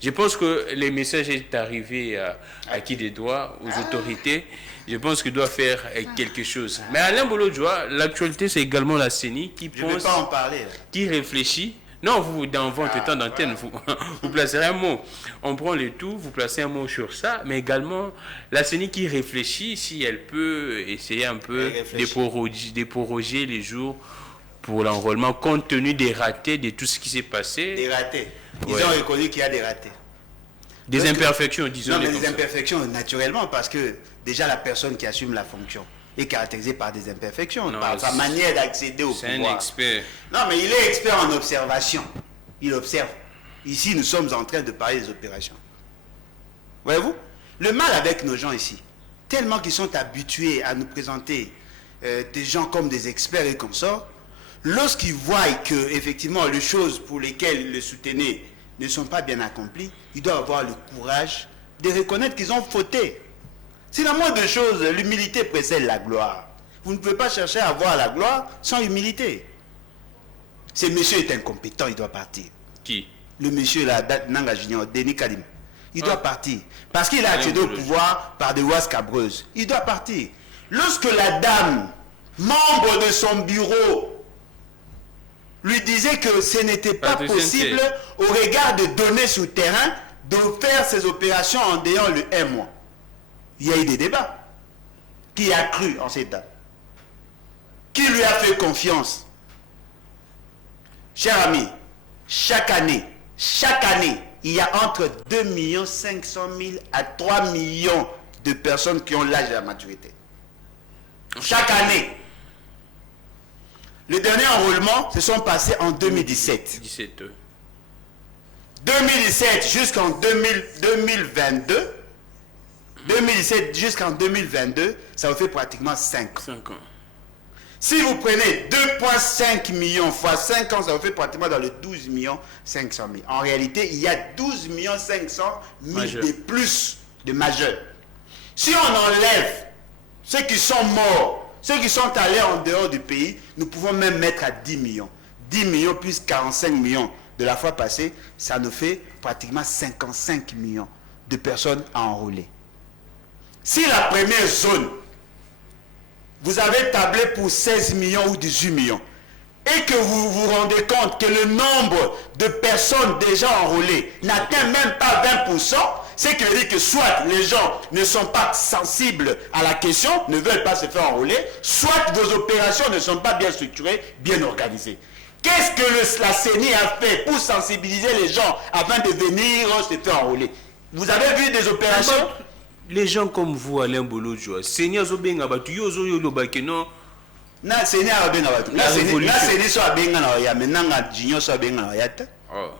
Je pense que le message est arrivé à qui des doigts, aux autorités. Je pense qu'il doit faire quelque chose. Mais Alain Bolodjoa, l'actualité c'est également la CENI qui pense, je ne vais pas en parler. Qui réfléchit. Non, vous, dans votre temps d'antenne, vous placerez un mot. On prend le tout, vous placez un mot sur ça, mais également la CENI qui réfléchit si elle peut essayer un peu de proroger les jours pour l'enrôlement, compte tenu des ratés, de tout ce qui s'est passé. Des ratés. Ils ont reconnu qu'il y a des ratés. Des imperfections, disons. Non, mais des imperfections, naturellement, parce que déjà la personne qui assume la fonction est caractérisée par des imperfections, non, par sa manière d'accéder au pouvoir. C'est un expert. Non, mais il est expert en observation. Il observe. Ici, nous sommes en train de parler des opérations. Voyez-vous? Le mal avec nos gens ici, tellement qu'ils sont habitués à nous présenter des gens comme des experts et consorts, lorsqu'ils voient que, effectivement, les choses pour lesquelles ils le soutenaient ne sont pas bien accomplies, ils doivent avoir le courage de reconnaître qu'ils ont fauté. C'est la moindre chose, l'humilité précède la gloire. Vous ne pouvez pas chercher à avoir la gloire sans humilité. Ce monsieur est incompétent, il doit partir. Qui? Le monsieur là, Nanga Junior, Denis Kadim. Il doit partir. Parce qu'il a accédé au pouvoir par des lois scabreuses. Il doit partir. Lorsque la dame, membre de son bureau, lui disait que ce n'était pas possible, au regard des données sur terrain, de faire ces opérations en dehors le 1 mois. Il y a eu des débats. Qui a cru en cette dame? Qui lui a fait confiance? Cher ami, chaque année, il y a entre 2 500 000 à 3 millions de personnes qui ont l'âge de la maturité. Chaque année. Les derniers enrôlements se sont passés en 2017. 2017 jusqu'en 2022. 2017 jusqu'en 2022, ça vous fait pratiquement 5 ans. Si vous prenez 2,5 millions fois 5 ans, ça vous fait pratiquement dans le 12 500 000. En réalité, il y a 12 500 000 de plus de majeurs. Si on enlève ceux qui sont morts, ceux qui sont allés en dehors du pays, nous pouvons même mettre à 10 millions. 10 millions plus 45 millions de la fois passée, ça nous fait pratiquement 55 millions de personnes à enrôler. Si la première zone, vous avez tablé pour 16 millions ou 18 millions, et que vous vous rendez compte que le nombre de personnes déjà enrôlées n'atteint même pas 20%, c'est qui veut dire que soit les gens ne sont pas sensibles à la question, ne veulent pas se faire enrôler, soit vos opérations ne sont pas bien structurées, bien organisées. Qu'est-ce que la CENI a fait pour sensibiliser les gens afin de venir se faire enrôler? Vous avez vu des opérations? Les gens comme vous, Alain Bolodjoa, Seigneur Zobenga Batu, Yozo Yolobakeno. Na Seigneur Abenga Batu. Na Seigneur so Abenga na ya menanga Junior so Abenga na yata. Oh.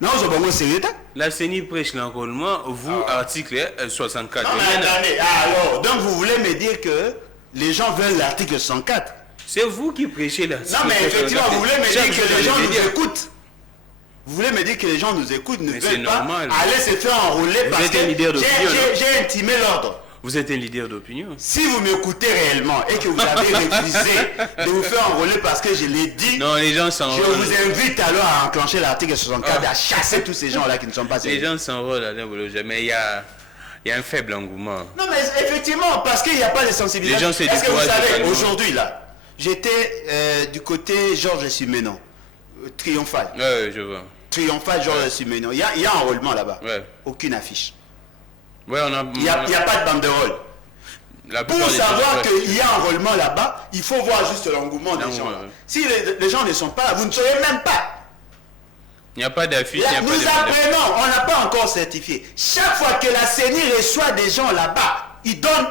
Non, je bongo sérieux. La CENI prêche l'enrôlement, vous, article 64. Non, mais attendez, alors, donc vous voulez me dire que les gens veulent l'article 104? C'est vous qui prêchez l'article 64. Non, mais effectivement, vous voulez me dire que les gens nous écoutent? Vous voulez me dire que les gens nous écoutent, ne veulent pas aller se faire enrôler parce que j'ai intimé l'ordre. Vous êtes un leader d'opinion. Si vous m'écoutez réellement et que vous avez refusé de vous faire enrôler parce que je l'ai dit, non, les gens s'enrôlent. Je vous invite alors à enclencher l'article 64 et à chasser tous ces gens-là qui ne sont pas sérieux. Les gens s'enrôlent, mais il y a un faible engouement. Non, mais effectivement, parce qu'il n'y a pas de sensibilisation. Est-ce que vous savez, aujourd'hui là, j'étais du côté Georges Simenon. triomphal. Ouais, je vois. Triomphal, genre Simenon. Il y a enrôlement là-bas. Ouais. Aucune affiche. Ouais, Il n'y a pas de banderole. Pour savoir qu'il y a enrôlement là-bas, il faut voir juste l'engouement des gens. Si les gens ne sont pas là, vous ne saurez même pas. Il n'y a pas d'affiche. Nous apprenons, on n'a pas encore certifié. Chaque fois que la CENI reçoit des gens là-bas, elle donne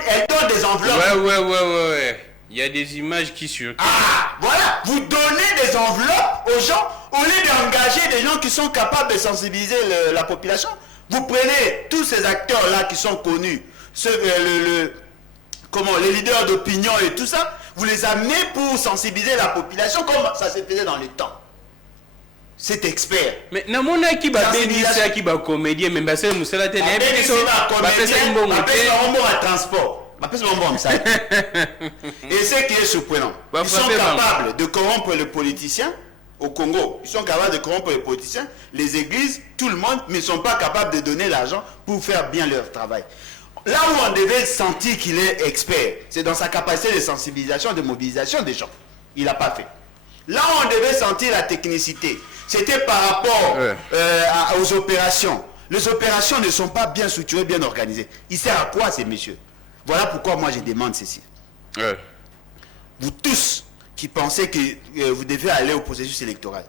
des enveloppes. Ouais. Il y a des images qui circulent. Ah, voilà. Vous donnez des enveloppes aux gens au lieu d'engager des gens qui sont capables de sensibiliser la population. Vous prenez tous ces acteurs-là qui sont connus, les leaders d'opinion et tout ça, vous les amenez pour sensibiliser la population comme ça se faisait dans le temps. C'est expert. Mais namona qui va bénir qui va comédien mais bah c'est musala tene transport. Et ce qui est surprenant, ils sont capables de corrompre les politiciens au Congo. Ils sont capables de corrompre les politiciens, les églises, tout le monde, mais ils ne sont pas capables de donner l'argent pour faire bien leur travail. Là où on devait sentir qu'il est expert, c'est dans sa capacité de sensibilisation, de mobilisation des gens. Il n'a pas fait. Là où on devait sentir la technicité, c'était par rapport aux opérations. Les opérations ne sont pas bien structurées, bien organisées. Il sert à quoi ces messieurs? Voilà pourquoi moi je demande ceci. Vous tous qui pensez que vous devez aller au processus électoral,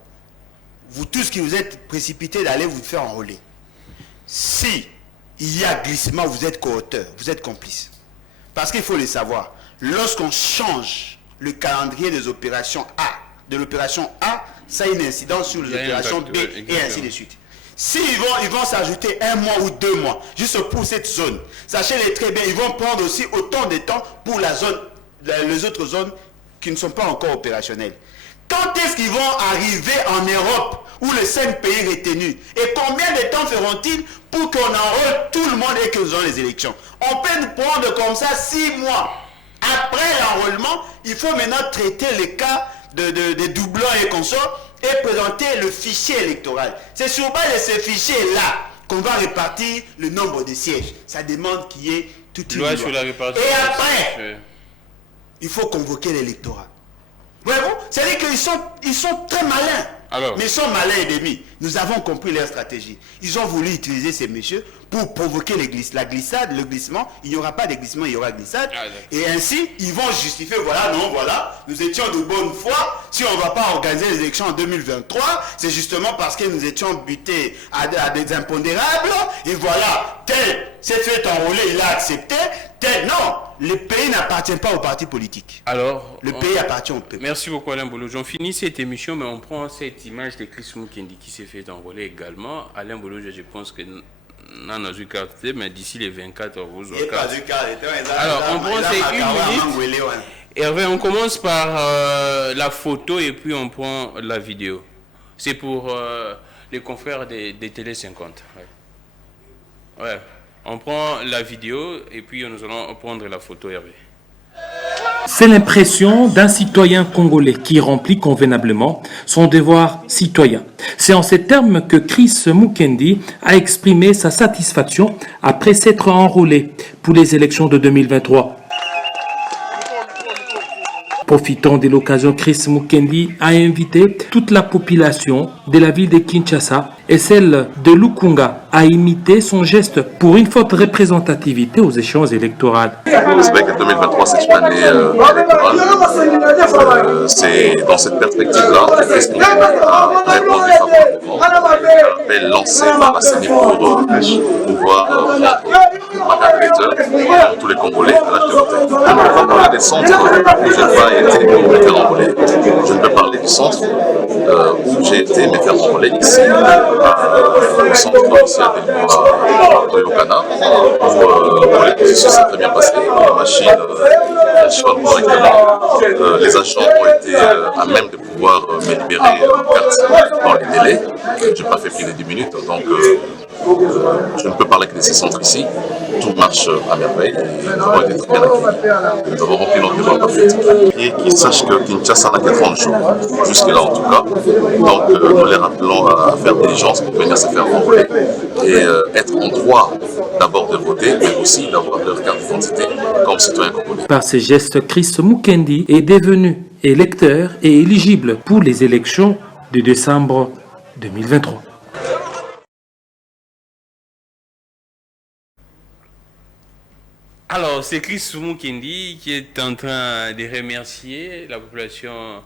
vous tous qui vous êtes précipités d'aller vous faire enrôler, si il y a glissement, vous êtes co-auteur, vous êtes complice. Parce qu'il faut le savoir, lorsqu'on change le calendrier des opérations A, de l'opération A, ça a une incidence sur les opérations B et ainsi de suite. S'ils vont s'ajouter 1 mois ou 2 mois, juste pour cette zone, sachez-le très bien, ils vont prendre aussi autant de temps pour les autres zones qui ne sont pas encore opérationnelles. Quand est-ce qu'ils vont arriver en Europe, où les 5 pays retenus? Et combien de temps feront-ils pour qu'on enrôle tout le monde et que nous ayons les élections? On peut nous prendre comme ça 6 mois. Après l'enrôlement, il faut maintenant traiter les cas de doublons et consorts et présenter le fichier électoral. C'est sur base de ce fichier-là qu'on va répartir le nombre de sièges. Ça demande qu'il y ait toute une loi. Et après, il faut convoquer l'électorat. Voyez-vous, c'est-à-dire qu'ils sont très malins. Mais ils sont malins et demi. Nous avons compris leur stratégie. Ils ont voulu utiliser ces messieurs pour provoquer la glissade, le glissement. Il n'y aura pas de glissement, il y aura glissade. Et ainsi, ils vont justifier, voilà, nous étions de bonne foi. Si on ne va pas organiser les élections en 2023, c'est justement parce que nous étions butés à des impondérables. Et voilà, tel s'est fait enrôler, il a accepté. Tel, non, le pays n'appartient pas aux partis politiques. Alors, le pays appartient au peuple. Merci beaucoup Alain Bolojo. On finit cette émission, mais on prend cette image de Chris Mukendi qui s'est fait enrôler également. Alain Bolojo, je pense que non, n'a eu carte, mais d'ici les 24 euros. Alors, on prend ces 1 minute. Hervé, on commence par la photo et puis on prend la vidéo. C'est pour les confrères des Télé 50. Ouais. On prend la vidéo et puis nous allons prendre la photo, Hervé. C'est l'impression d'un citoyen congolais qui remplit convenablement son devoir citoyen. C'est en ces termes que Chris Mukendi a exprimé sa satisfaction après s'être enrôlé pour les élections de 2023. Profitant de l'occasion, Chris Mukendi a invité toute la population de la ville de Kinshasa et celle de Lukunga à imiter son geste pour une forte représentativité aux échéances électorales. C'est vrai que 2023 c'est une année électorale. C'est dans cette perspective-là que Chris Mukendi a répondu favorablement à l'appel lancé par la CENI pour pouvoir rendre ma candidature pour tous les Congolais à l'âge de voter. On va parler des centres où je n'ai pas été me faire enrôler. Je ne peux parler du centre où j'ai été me faire enrôler ici, au centre ici à Toyokana, où les processus s'est très bien passé, où la machine fonctionne correctement. Les agents ont été à même de pouvoir me libérer ma carte dans les délais. Je n'ai pas fait plus de 10 minutes, donc je ne peux parler que de ces centres ici. Tout marche à merveille et nous avons été très bien accueillis. Nous avons rempli notre devoir parfaitement. Et qu'ils sachent que Kinshasa n'a que 30 jours, jusque-là en tout cas. Donc nous les rappelons à faire diligence pour venir se faire enrôler et être en droit d'abord de voter, mais aussi d'avoir leur carte d'identité comme citoyen congolais. Par ces gestes, Chris Mukendi est devenu électeur et éligible pour les élections de décembre 2023. Alors, c'est Chris Mukendi qui est en train de remercier la population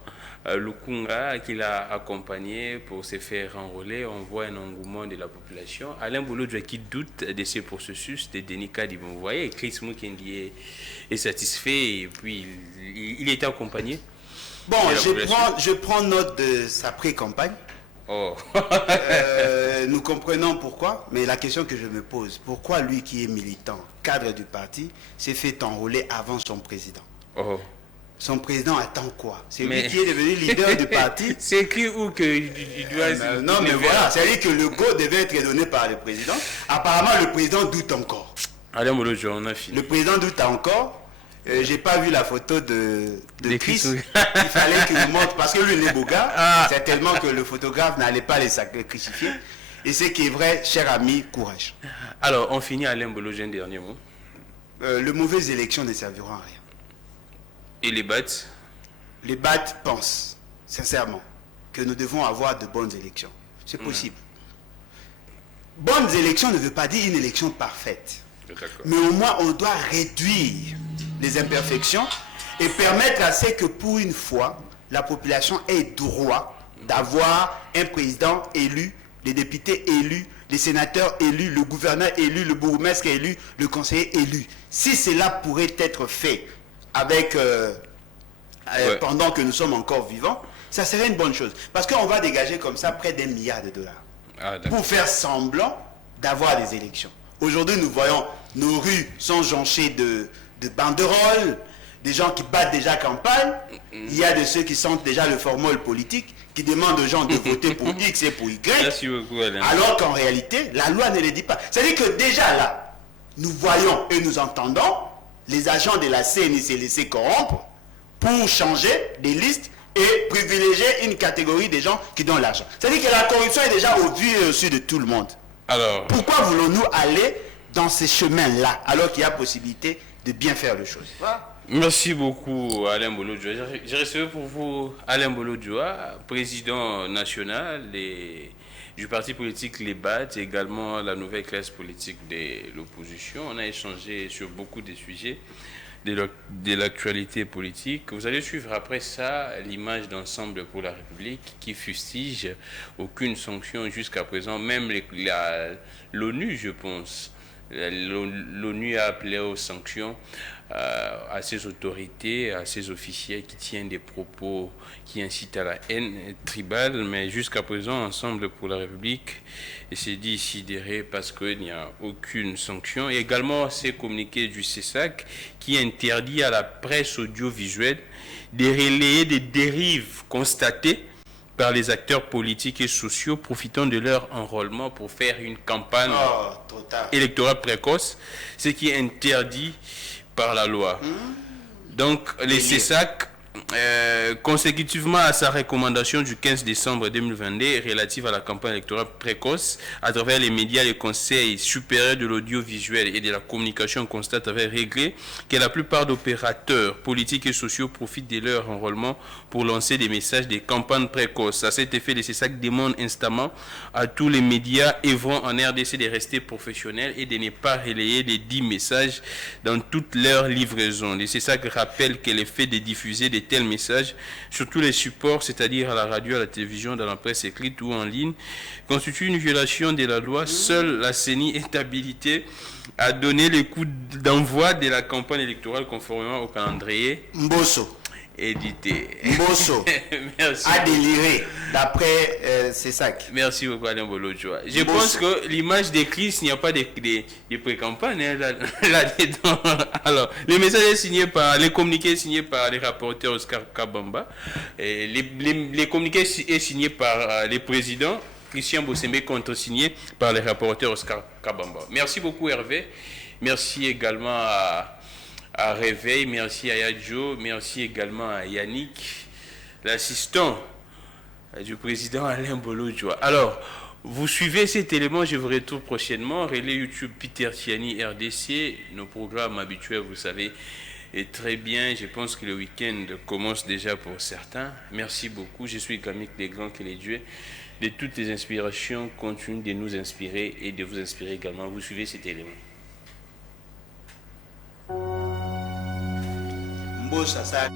Lukunga qui l'a accompagné pour se faire enrôler. On voit un engouement de la population. Alain Bolodjoa qui doute de ce processus de Denis Kadima. Vous voyez, Chris Mukendi est satisfait et puis il est accompagné. Bon, je prends note de sa pré-campagne. Oh. Nous comprenons pourquoi, mais la question que je me pose, pourquoi lui qui est militant, cadre du parti, s'est fait enrôler avant son président? Oh. Son président attend quoi? C'est lui qui est devenu leader du parti. C'est écrit où que il doit... non, mais voilà, c'est-à-dire que le go devait être donné par le président. Apparemment, le président doute encore. Allez, on a fini. Le président doute encore. J'ai pas vu la photo de Chris. Il fallait qu'il nous montre, parce que lui, il est beau gars. C'est tellement que le photographe n'allait pas les sacrifier. Et ce qui est vrai, cher ami, courage. Alors, on finit Alain Bolodjoa, un dernier mot. Les mauvaises élections ne serviront à rien. Et les BAT? Les BAT pensent, sincèrement, que nous devons avoir de bonnes élections. C'est possible. Bonnes élections ne veut pas dire une élection parfaite. Mais au moins, on doit réduire les imperfections et permettre à ce que, pour une fois, la population ait droit d'avoir un président élu, des députés élus, les sénateurs élus, le gouverneur élu, le bourgmestre élu, le conseiller élu. Si cela pourrait être fait avec pendant que nous sommes encore vivants, ça serait une bonne chose. Parce qu'on va dégager comme ça près d'1 milliard de dollars pour faire semblant d'avoir des élections. Aujourd'hui, nous voyons, nos rues sont jonchées de banderoles, des gens qui battent déjà campagne. Il y a de ceux qui sentent déjà le formol politique, qui demandent aux gens de voter pour X et pour Y. Merci beaucoup, Alain. Alors qu'en réalité, la loi ne le dit pas. C'est-à-dire que déjà là, nous voyons et nous entendons les agents de la CNI se laisser corrompre pour changer des listes et privilégier une catégorie de gens qui donnent l'argent. C'est-à-dire que la corruption est déjà au vu et au su de tout le monde. Alors, pourquoi voulons-nous aller dans ces chemins-là alors qu'il y a possibilité de bien faire les choses? Voilà. Merci beaucoup, Alain Bolodjoa. J'ai reçu pour vous Alain Bolodjoa, président national du parti politique Les BAT, et également la nouvelle classe politique de l'opposition. On a échangé sur beaucoup de sujets de l'actualité politique. Vous allez suivre après ça l'image d'ensemble pour la République qui fustige aucune sanction jusqu'à présent, même l'ONU, je pense. L'ONU a appelé aux sanctions à ces autorités, à ces officiels qui tiennent des propos qui incitent à la haine tribale, mais jusqu'à présent, Ensemble pour la République s'est dit sidéré parce qu'il n'y a aucune sanction. Et également, ces communiqués du CESAC qui interdit à la presse audiovisuelle de relayer des dérives constatées par les acteurs politiques et sociaux profitant de leur enrôlement pour faire une campagne électorale précoce, ce qui est interdit par la loi. Donc, les CESAC, consécutivement à sa recommandation du 15 décembre 2022 relative à la campagne électorale précoce, à travers les médias, les conseils supérieurs de l'audiovisuel et de la communication constate avec réglé que la plupart d'opérateurs politiques et sociaux profitent de leur enrôlement pour lancer des messages de campagne précoce. À cet effet, les CESAC demandent instamment à tous les médias œuvrant en RDC de rester professionnels et de ne pas relayer les 10 messages dans toutes leurs livraisons. Les CESAC rappellent que le fait de diffuser des tels messages sur tous les supports, c'est-à-dire à la radio, à la télévision, dans la presse écrite ou en ligne, constitue une violation de la loi. Seule la CENI est habilitée à donner les coups d'envoi de la campagne électorale conformément au calendrier Mbosso édité. Mbosso a déliré d'après CESAC. Merci beaucoup, Alain Bolodjoa. Je pense que l'image décrit, il n'y a pas de pré-campagne là-dedans. Alors, les messages signés par, les communiqués signés par les rapporteurs Oscar Kabamba, et les communiqués sont signés par les présidents Christian Bossembe, contre-signé par les rapporteurs Oscar Kabamba. Merci beaucoup, Hervé. Merci également à Réveil, merci à Yadjo, merci également à Yannick, l'assistant du président Alain Bolodjoa. Alors, vous suivez cet élément, je vous retrouve prochainement. Relais YouTube Peter Tiani RDC, nos programmes habituels, vous savez, est très bien. Je pense que le week-end commence déjà pour certains. Merci beaucoup. Je suis Kamik Desgrands, que les dieux de toutes les inspirations continuent de nous inspirer et de vous inspirer également. Vous suivez cet élément. Mbosa, ça.